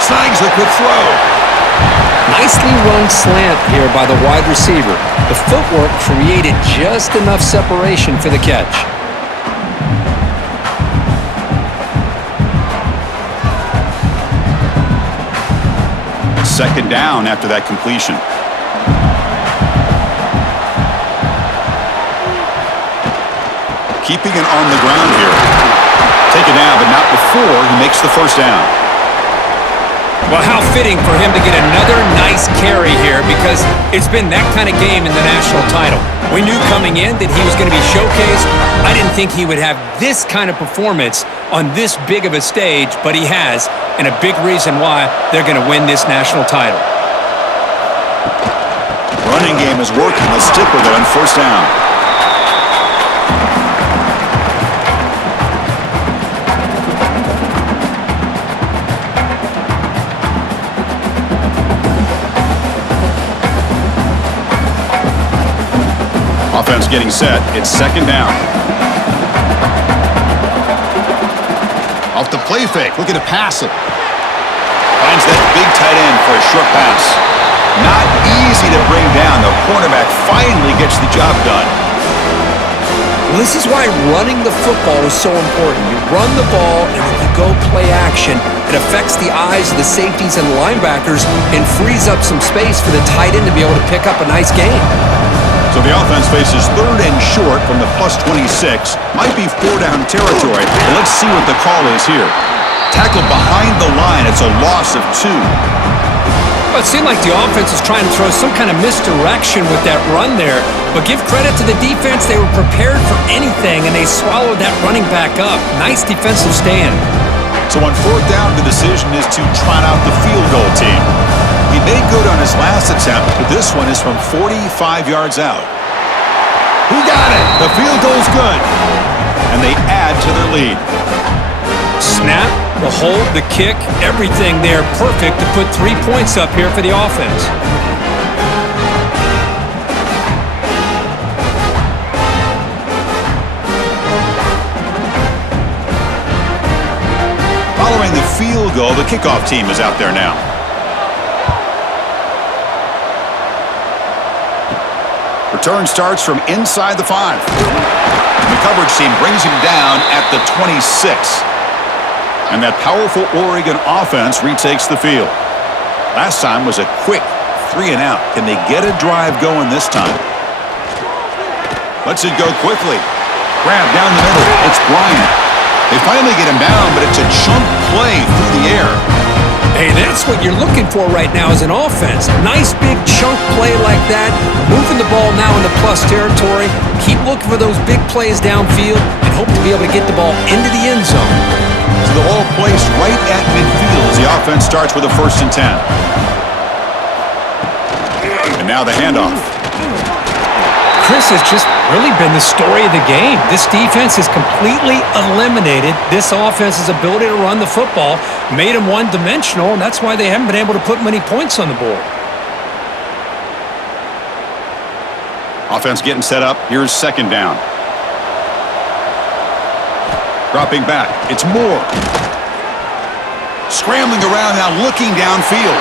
Snags the quick throw. Nicely run slant here by the wide receiver. The footwork created just enough separation for the catch. Second down after that completion. Keeping it on the ground here. Taken down, but not before he makes the first down. Well, how fitting for him to get another nice carry here, because it's been that kind of game in the national title. We knew coming in that he was going to be showcased. I didn't think he would have this kind of performance on this big of a stage, but he has, and a big reason why they're going to win this national title. Running game is working. Let's stick with it on first down. Offense getting set. It's second down. Off the play fake. Looking to pass it. Finds that big tight end for a short pass. Not easy to bring down. The cornerback finally gets the job done. Well, this is why running the football is so important. You run the ball, and if you go play action, it affects the eyes of the safeties and the linebackers and frees up some space for the tight end to be able to pick up a nice gain. So the offense faces third and short from the plus 26. Might be four-down territory. And let's see what the call is here. Tackle behind the line. It's a loss of 2. Well, it seemed like the offense was trying to throw some kind of misdirection with that run there. But give credit to the defense. They were prepared for anything, and they swallowed that running back up. Nice defensive stand. So on fourth down, the decision is to trot out the field goal team. He made good on his last attempt, but this one is from 45 yards out. He got it. The field goal's good. And they add to their lead. Snap, the hold, the kick, everything there perfect to put 3 points up here for the offense. Following the field goal, the kickoff team is out there now. Return starts from inside the 5. The coverage team brings him down at the 26. And that powerful Oregon offense retakes the field. Last time was a quick 3 and out. Can they get a drive going this time? Lets it go quickly. Grab down the middle. It's Bryant. They finally get him down, but it's a chunk play through the air. Hey, that's what you're looking for right now as an offense. Nice big chunk play like that. Moving the ball now into plus territory. Keep looking for those big plays downfield and hope to be able to get the ball into the end zone. So the ball placed right at midfield as the offense starts with a 1st and 10. And now the handoff. Chris has just really been the story of the game. This defense has completely eliminated this offense's ability to run the football, made them one-dimensional, and that's why they haven't been able to put many points on the board. Offense getting set up. Here's second down. Dropping back. It's Moore. Scrambling around now, looking downfield.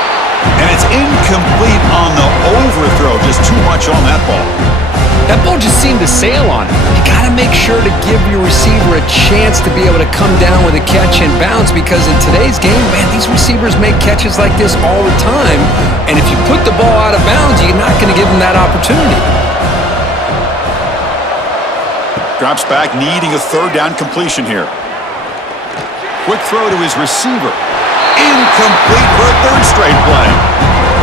And it's incomplete on the overthrow. Just too much on that ball. That ball just seemed to sail on it. You got to make sure to give your receiver a chance to be able to come down with a catch and bounce, because in today's game, man, these receivers make catches like this all the time. And if you put the ball out of bounds, you're not going to give them that opportunity. Drops back, needing a third down completion here. Quick throw to his receiver. Incomplete for a third straight play.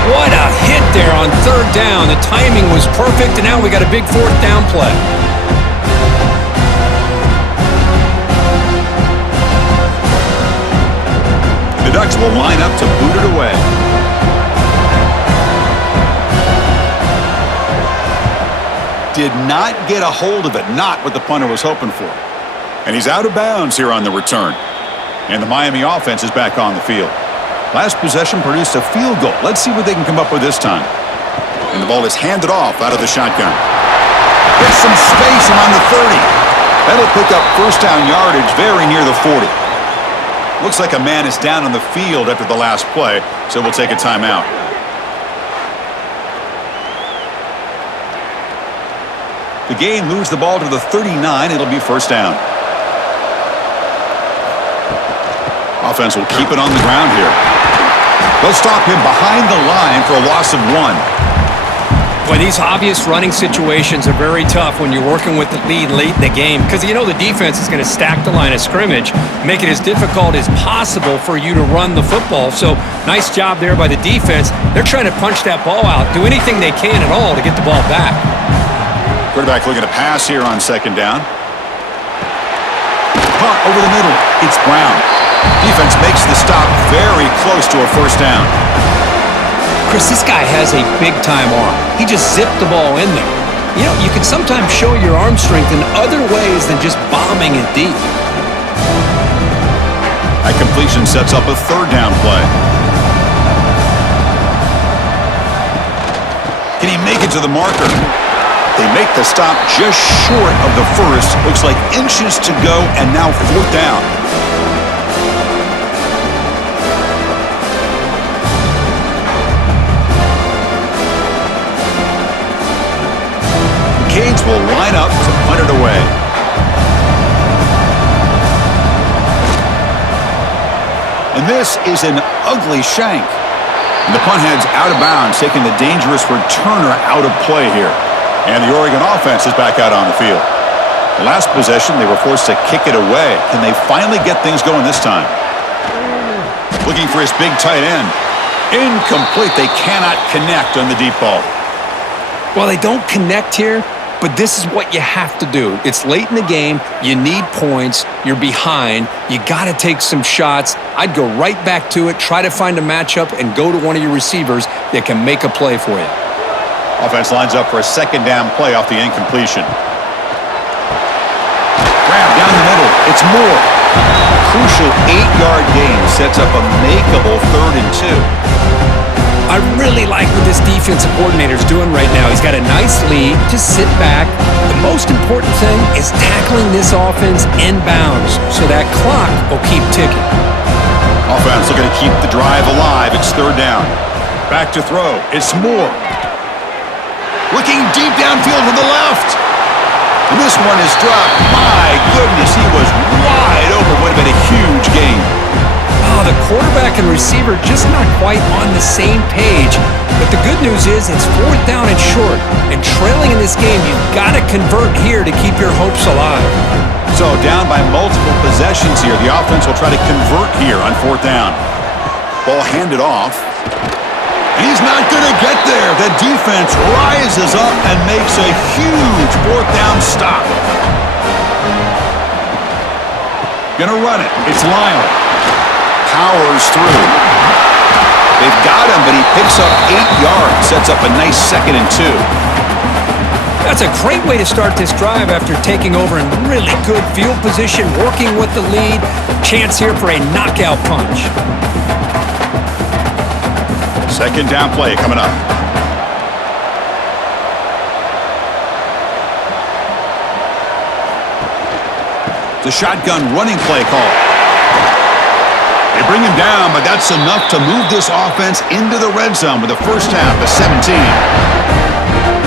What a hit there on third down. The timing was perfect, and now we got a big fourth down play. The Ducks will line up to boot it away. Did not get a hold of it, not what the punter was hoping for. And he's out of bounds here on the return. And the Miami offense is back on the field. Last possession produced a field goal. Let's see what they can come up with this time. And the ball is handed off out of the shotgun. Gets some space around the 30. That'll pick up first down yardage very near the 40. Looks like a man is down on the field after the last play, so we'll take a timeout. The game moves the ball to the 39. It'll be first down. Offense will keep it on the ground here. They'll stop him behind the line for a loss of 1. Boy, these obvious running situations are very tough when you're working with the lead late in the game, because you know the defense is going to stack the line of scrimmage, make it as difficult as possible for you to run the football. So nice job there by the defense. They're trying to punch that ball out, do anything they can at all to get the ball back. Quarterback looking to pass here on second down. Punt over the middle. It's Brown. Defense makes the stop very close to a first down. Chris, this guy has a big-time arm. He just zipped the ball in there. You know, you can sometimes show your arm strength in other ways than just bombing it deep. That completion sets up a third down play. Can he make it to the marker? They make the stop just short of the first. Looks like inches to go, and now fourth down. The Canes will line up to punt it away. And this is an ugly shank. And the punt heads out of bounds, taking the dangerous returner out of play here. And the Oregon offense is back out on the field. The last possession, they were forced to kick it away. Can they finally get things going this time? Looking for his big tight end. Incomplete. They cannot connect on the deep ball. Well, they don't connect here, but this is what you have to do. It's late in the game. You need points. You're behind. You got to take some shots. I'd go right back to it, try to find a matchup, and go to one of your receivers that can make a play for you. Offense lines up for a second down play off the incompletion. Grab down the middle. It's Moore. A crucial 8-yard gain sets up a makeable 3rd and 2. I really like what this defensive coordinator is doing right now. He's got a nice lead. Just sit back. The most important thing is tackling this offense in bounds so that clock will keep ticking. Offense looking to keep the drive alive. It's 3rd down. Back to throw. It's Moore. Looking deep downfield to the left. And this one is dropped. My goodness, he was wide open. Would have been a huge gain. Oh, the quarterback and receiver just not quite on the same page. But the good news is it's 4th down and short. And trailing in this game, you've got to convert here to keep your hopes alive. So down by multiple possessions here. The offense will try to convert here on 4th down. Ball handed off. He's not going to get there. The defense rises up and makes a huge 4th down stop. Gonna run it. It's Lyle. Powers through. They've got him, but he picks up 8 yards. Sets up a nice 2nd and 2. That's a great way to start this drive after taking over in really good field position, working with the lead. Chance here for a knockout punch. Second down play coming up. The shotgun running play call. They bring him down, but that's enough to move this offense into the red zone with the first half of 17.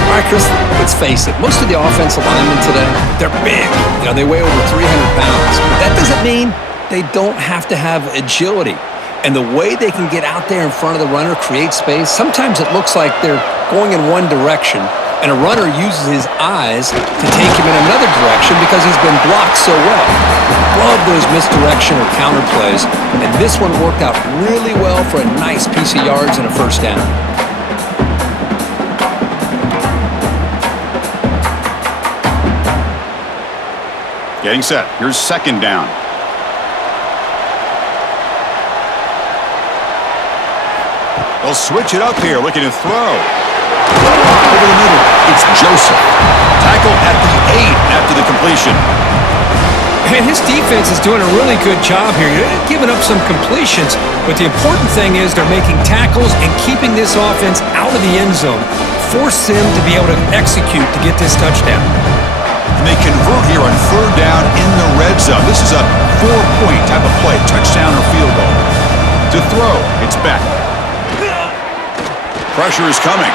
All right, Chris, let's face it. Most of the offensive linemen today, they're big. They weigh over 300 pounds. But that doesn't mean they don't have to have agility. And the way they can get out there in front of the runner, create space, sometimes it looks like they're going in one direction, and a runner uses his eyes to take him in another direction because he's been blocked so well. Love those misdirection or counter plays, and this one worked out really well for a nice piece of yards and a first down. Getting set. Here's second down. They'll switch it up here, looking to throw. Over the middle, it's Joseph. Tackle at the 8 after the completion. And his defense is doing a really good job here. You're giving up some completions, but the important thing is they're making tackles and keeping this offense out of the end zone. Force them to be able to execute to get this touchdown. And they convert here on third down in the red zone. This is a 4-point type of play, touchdown or field goal. To throw, it's Beck. Pressure is coming.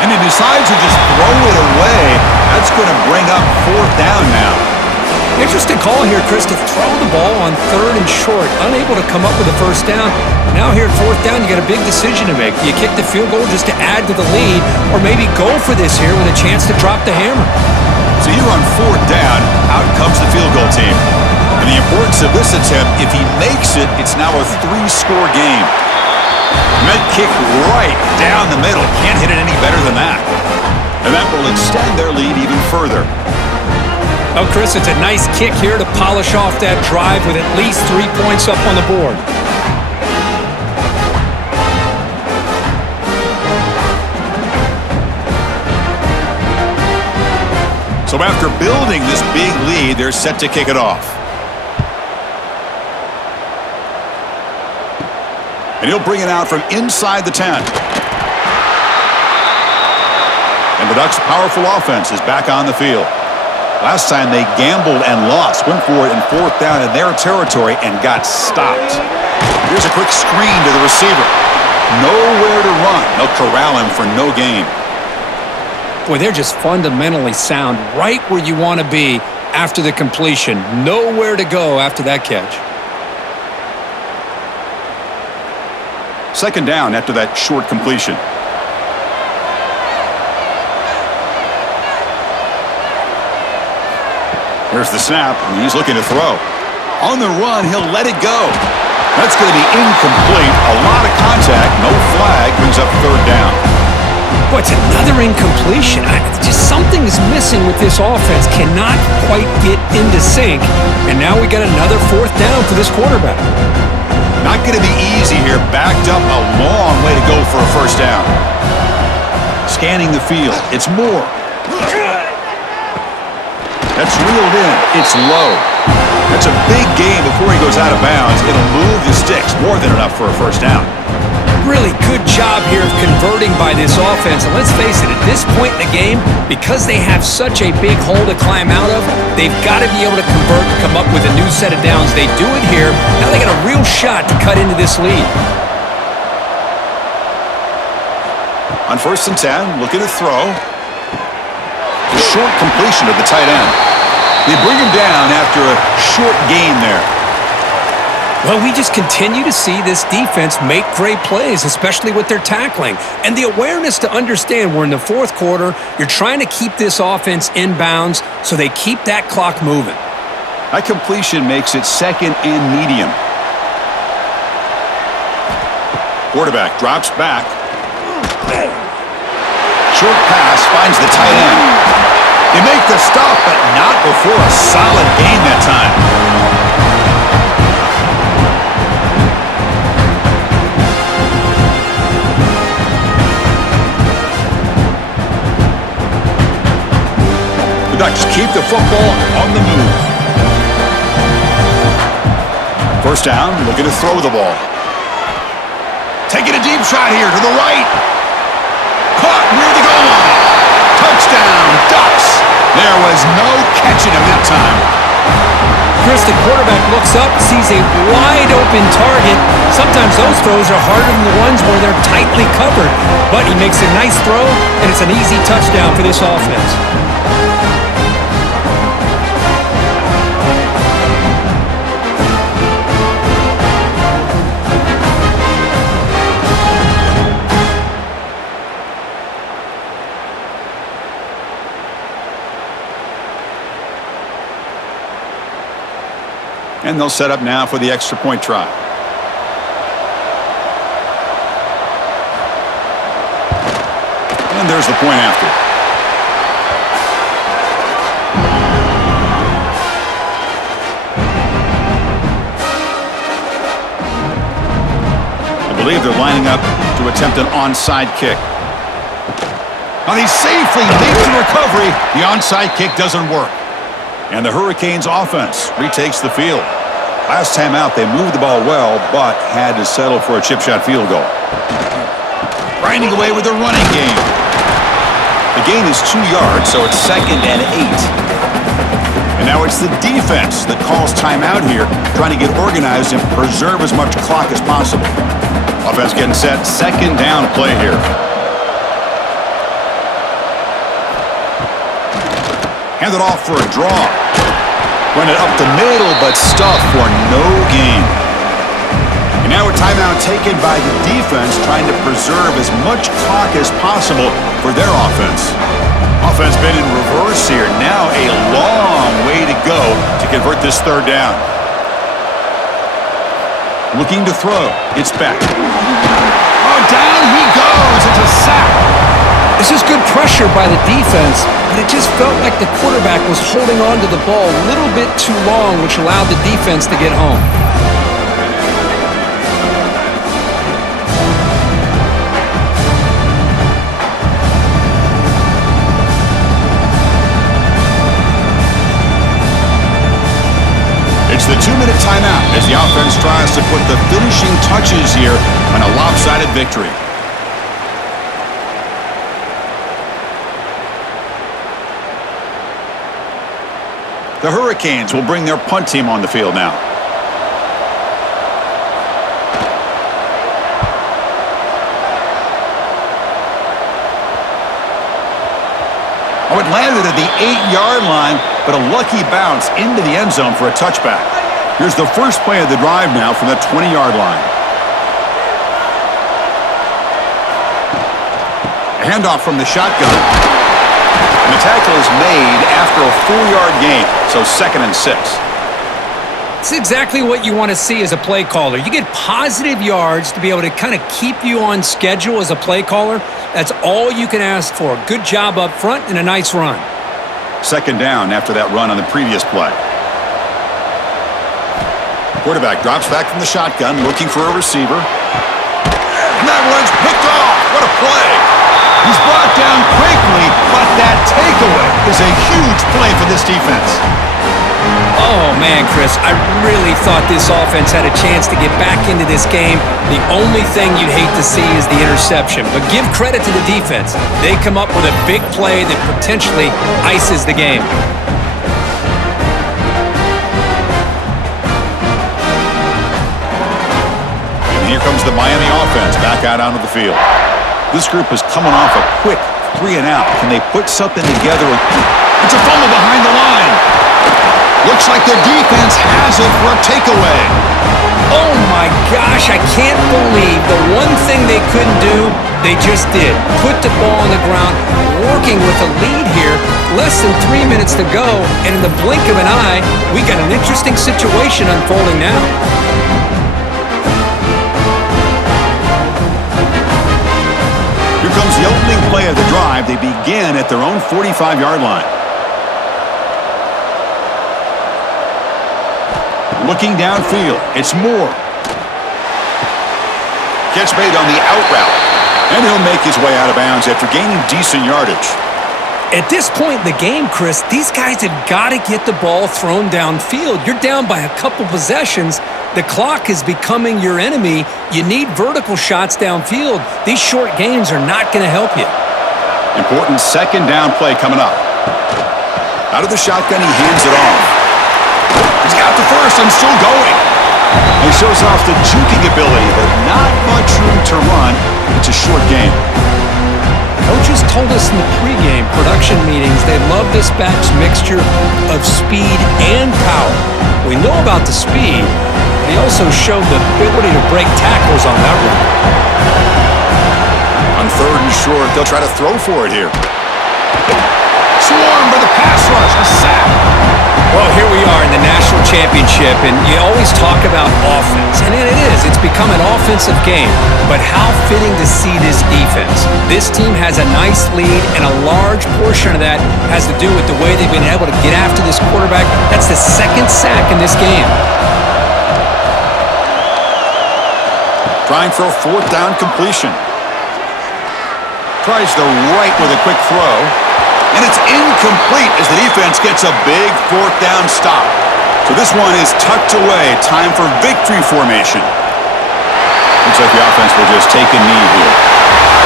And he decides to just throw it away. That's going to bring up fourth down now. Interesting call here, Chris, to throw the ball on third and short. Unable to come up with a first down. Now here at fourth down, you got a big decision to make. Do you kick the field goal just to add to the lead, or maybe go for this here with a chance to drop the hammer? So here on fourth down, out comes the field goal team. And the importance of this attempt, if he makes it, it's now a 3-score game. Met kick right down the middle. Can't hit it any better than that. And that will extend their lead even further. Oh, Chris, it's a nice kick here to polish off that drive with at least 3 points up on the board. So after building this big lead, they're set to kick it off. And he'll bring it out from inside the 10. And the Ducks' powerful offense is back on the field. Last time they gambled and lost, went for it in fourth down in their territory and got stopped. Here's a quick screen to the receiver. Nowhere to run. They'll corral him for no gain. Boy, they're just fundamentally sound right where you want to be after the completion. Nowhere to go after that catch. Second down after that short completion. Here's the snap, and he's looking to throw. On the run, he'll let it go. That's going to be incomplete. A lot of contact, no flag, brings up third down. Boy, it's another incompletion. Just something is missing with this offense. Cannot quite get into sync. And now we got another fourth down for this quarterback. Not going to be easy here. Backed up a long way to go for a first down. Scanning the field. It's Moore. That's reeled in. It's low. That's a big gain before he goes out of bounds. It'll move the sticks. More than enough for a first down. Really good job here of converting by this offense. And let's face it, at this point in the game, because they have such a big hole to climb out of, they've got to be able to convert and come up with a new set of downs. They do it here. Now they got a real shot to cut into this lead. On first and 10, looking to throw. A short completion to the tight end. They bring him down after a short gain there. Well, we just continue to see this defense make great plays, especially with their tackling. And the awareness to understand we're in the fourth quarter, you're trying to keep this offense in bounds so they keep that clock moving. That completion makes it second and medium. Quarterback drops back. Short pass finds the tight end. They make the stop, but not before a solid gain that time. The Ducks keep the football on the move. First down, looking to throw the ball. Taking a deep shot here to the right. Caught near the goal line. Touchdown, Ducks. There was no catching him that time. Chris, the quarterback looks up, sees a wide-open target. Sometimes those throws are harder than the ones where they're tightly covered. But he makes a nice throw, and it's an easy touchdown for this offense. And they'll set up now for the extra point try. And there's the point after. I believe they're lining up to attempt an onside kick. Now he safely leaps in recovery. The onside kick doesn't work. And the Hurricanes offense retakes the field. Last time out, they moved the ball well, but had to settle for a chip shot field goal. Grinding away with their running game. The gain is 2 yards, so it's 2nd and 8. And now it's the defense that calls timeout here, trying to get organized and preserve as much clock as possible. Offense getting set, 2nd down play here. Hand it off for a draw. Run it up the middle, but stuffed for no gain. And now a timeout taken by the defense, trying to preserve as much clock as possible for their offense. Offense been in reverse here. Now a long way to go to convert this 3rd down. Looking to throw. It's back. Oh, down he goes. It's a sack. This is good pressure by the defense, but it just felt like the quarterback was holding on to the ball a little bit too long, which allowed the defense to get home. It's the 2-minute timeout as the offense tries to put the finishing touches here on a lopsided victory. The Hurricanes will bring their punt team on the field now. Oh, it landed at the 8-yard line, but a lucky bounce into the end zone for a touchback. Here's the first play of the drive now from the 20-yard line. A handoff from the shotgun. And the tackle is made after a 4-yard gain, so 2nd and 6. It's exactly what you want to see as a play caller. You get positive yards to be able to kind of keep you on schedule as a play caller. That's all you can ask for. Good job up front and a nice run. 2nd down after that run on the previous play. Quarterback drops back from the shotgun, looking for a receiver. And that one's picked off. What a play. He's brought down quickly, but that takeaway is a huge play for this defense. Oh, man, Chris, I really thought this offense had a chance to get back into this game. The only thing you'd hate to see is the interception. But give credit to the defense. They come up with a big play that potentially ices the game. And here comes the Miami offense back out onto the field. This group is coming off a quick 3-and-out. Can they put something together? It's a fumble behind the line. Looks like their defense has it for a takeaway. Oh, my gosh, I can't believe the one thing they couldn't do, they just did. Put the ball on the ground, working with a lead here. Less than 3 minutes to go, and in the blink of an eye, we got an interesting situation unfolding now. Here comes the opening play of the drive. They begin at their own 45-yard line. Looking downfield, it's Moore. Catch made on the out route. And he'll make his way out of bounds after gaining decent yardage. At this point in the game, Chris, these guys have got to get the ball thrown downfield. You're down by a couple possessions. The clock is becoming your enemy. You need vertical shots downfield. These short gains are not going to help you. Important 2nd down play coming up. Out of the shotgun, he hands it off. He's got the pass and still going. He shows off the juking ability, but not much room to run. It's a short game. Coaches told us in the pregame production meetings they love this back's mixture of speed and power. We know about the speed, but he also showed the ability to break tackles on that run. On 3rd and short, they'll try to throw for it here. Swarmed by the pass rush, a sack. Well, here we are in the national championship, and you always talk about offense, and it is. It's become an offensive game, but how fitting to see this defense. This team has a nice lead, and a large portion of that has to do with the way they've been able to get after this quarterback. That's the 2nd sack in this game. Trying for a 4th down completion. Tries the right with a quick throw. And it's incomplete as the defense gets a big 4th down stop. So this one is tucked away. Time for victory formation. Looks like the offense will just take a knee here.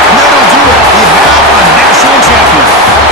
And that'll do it. We have a national champion.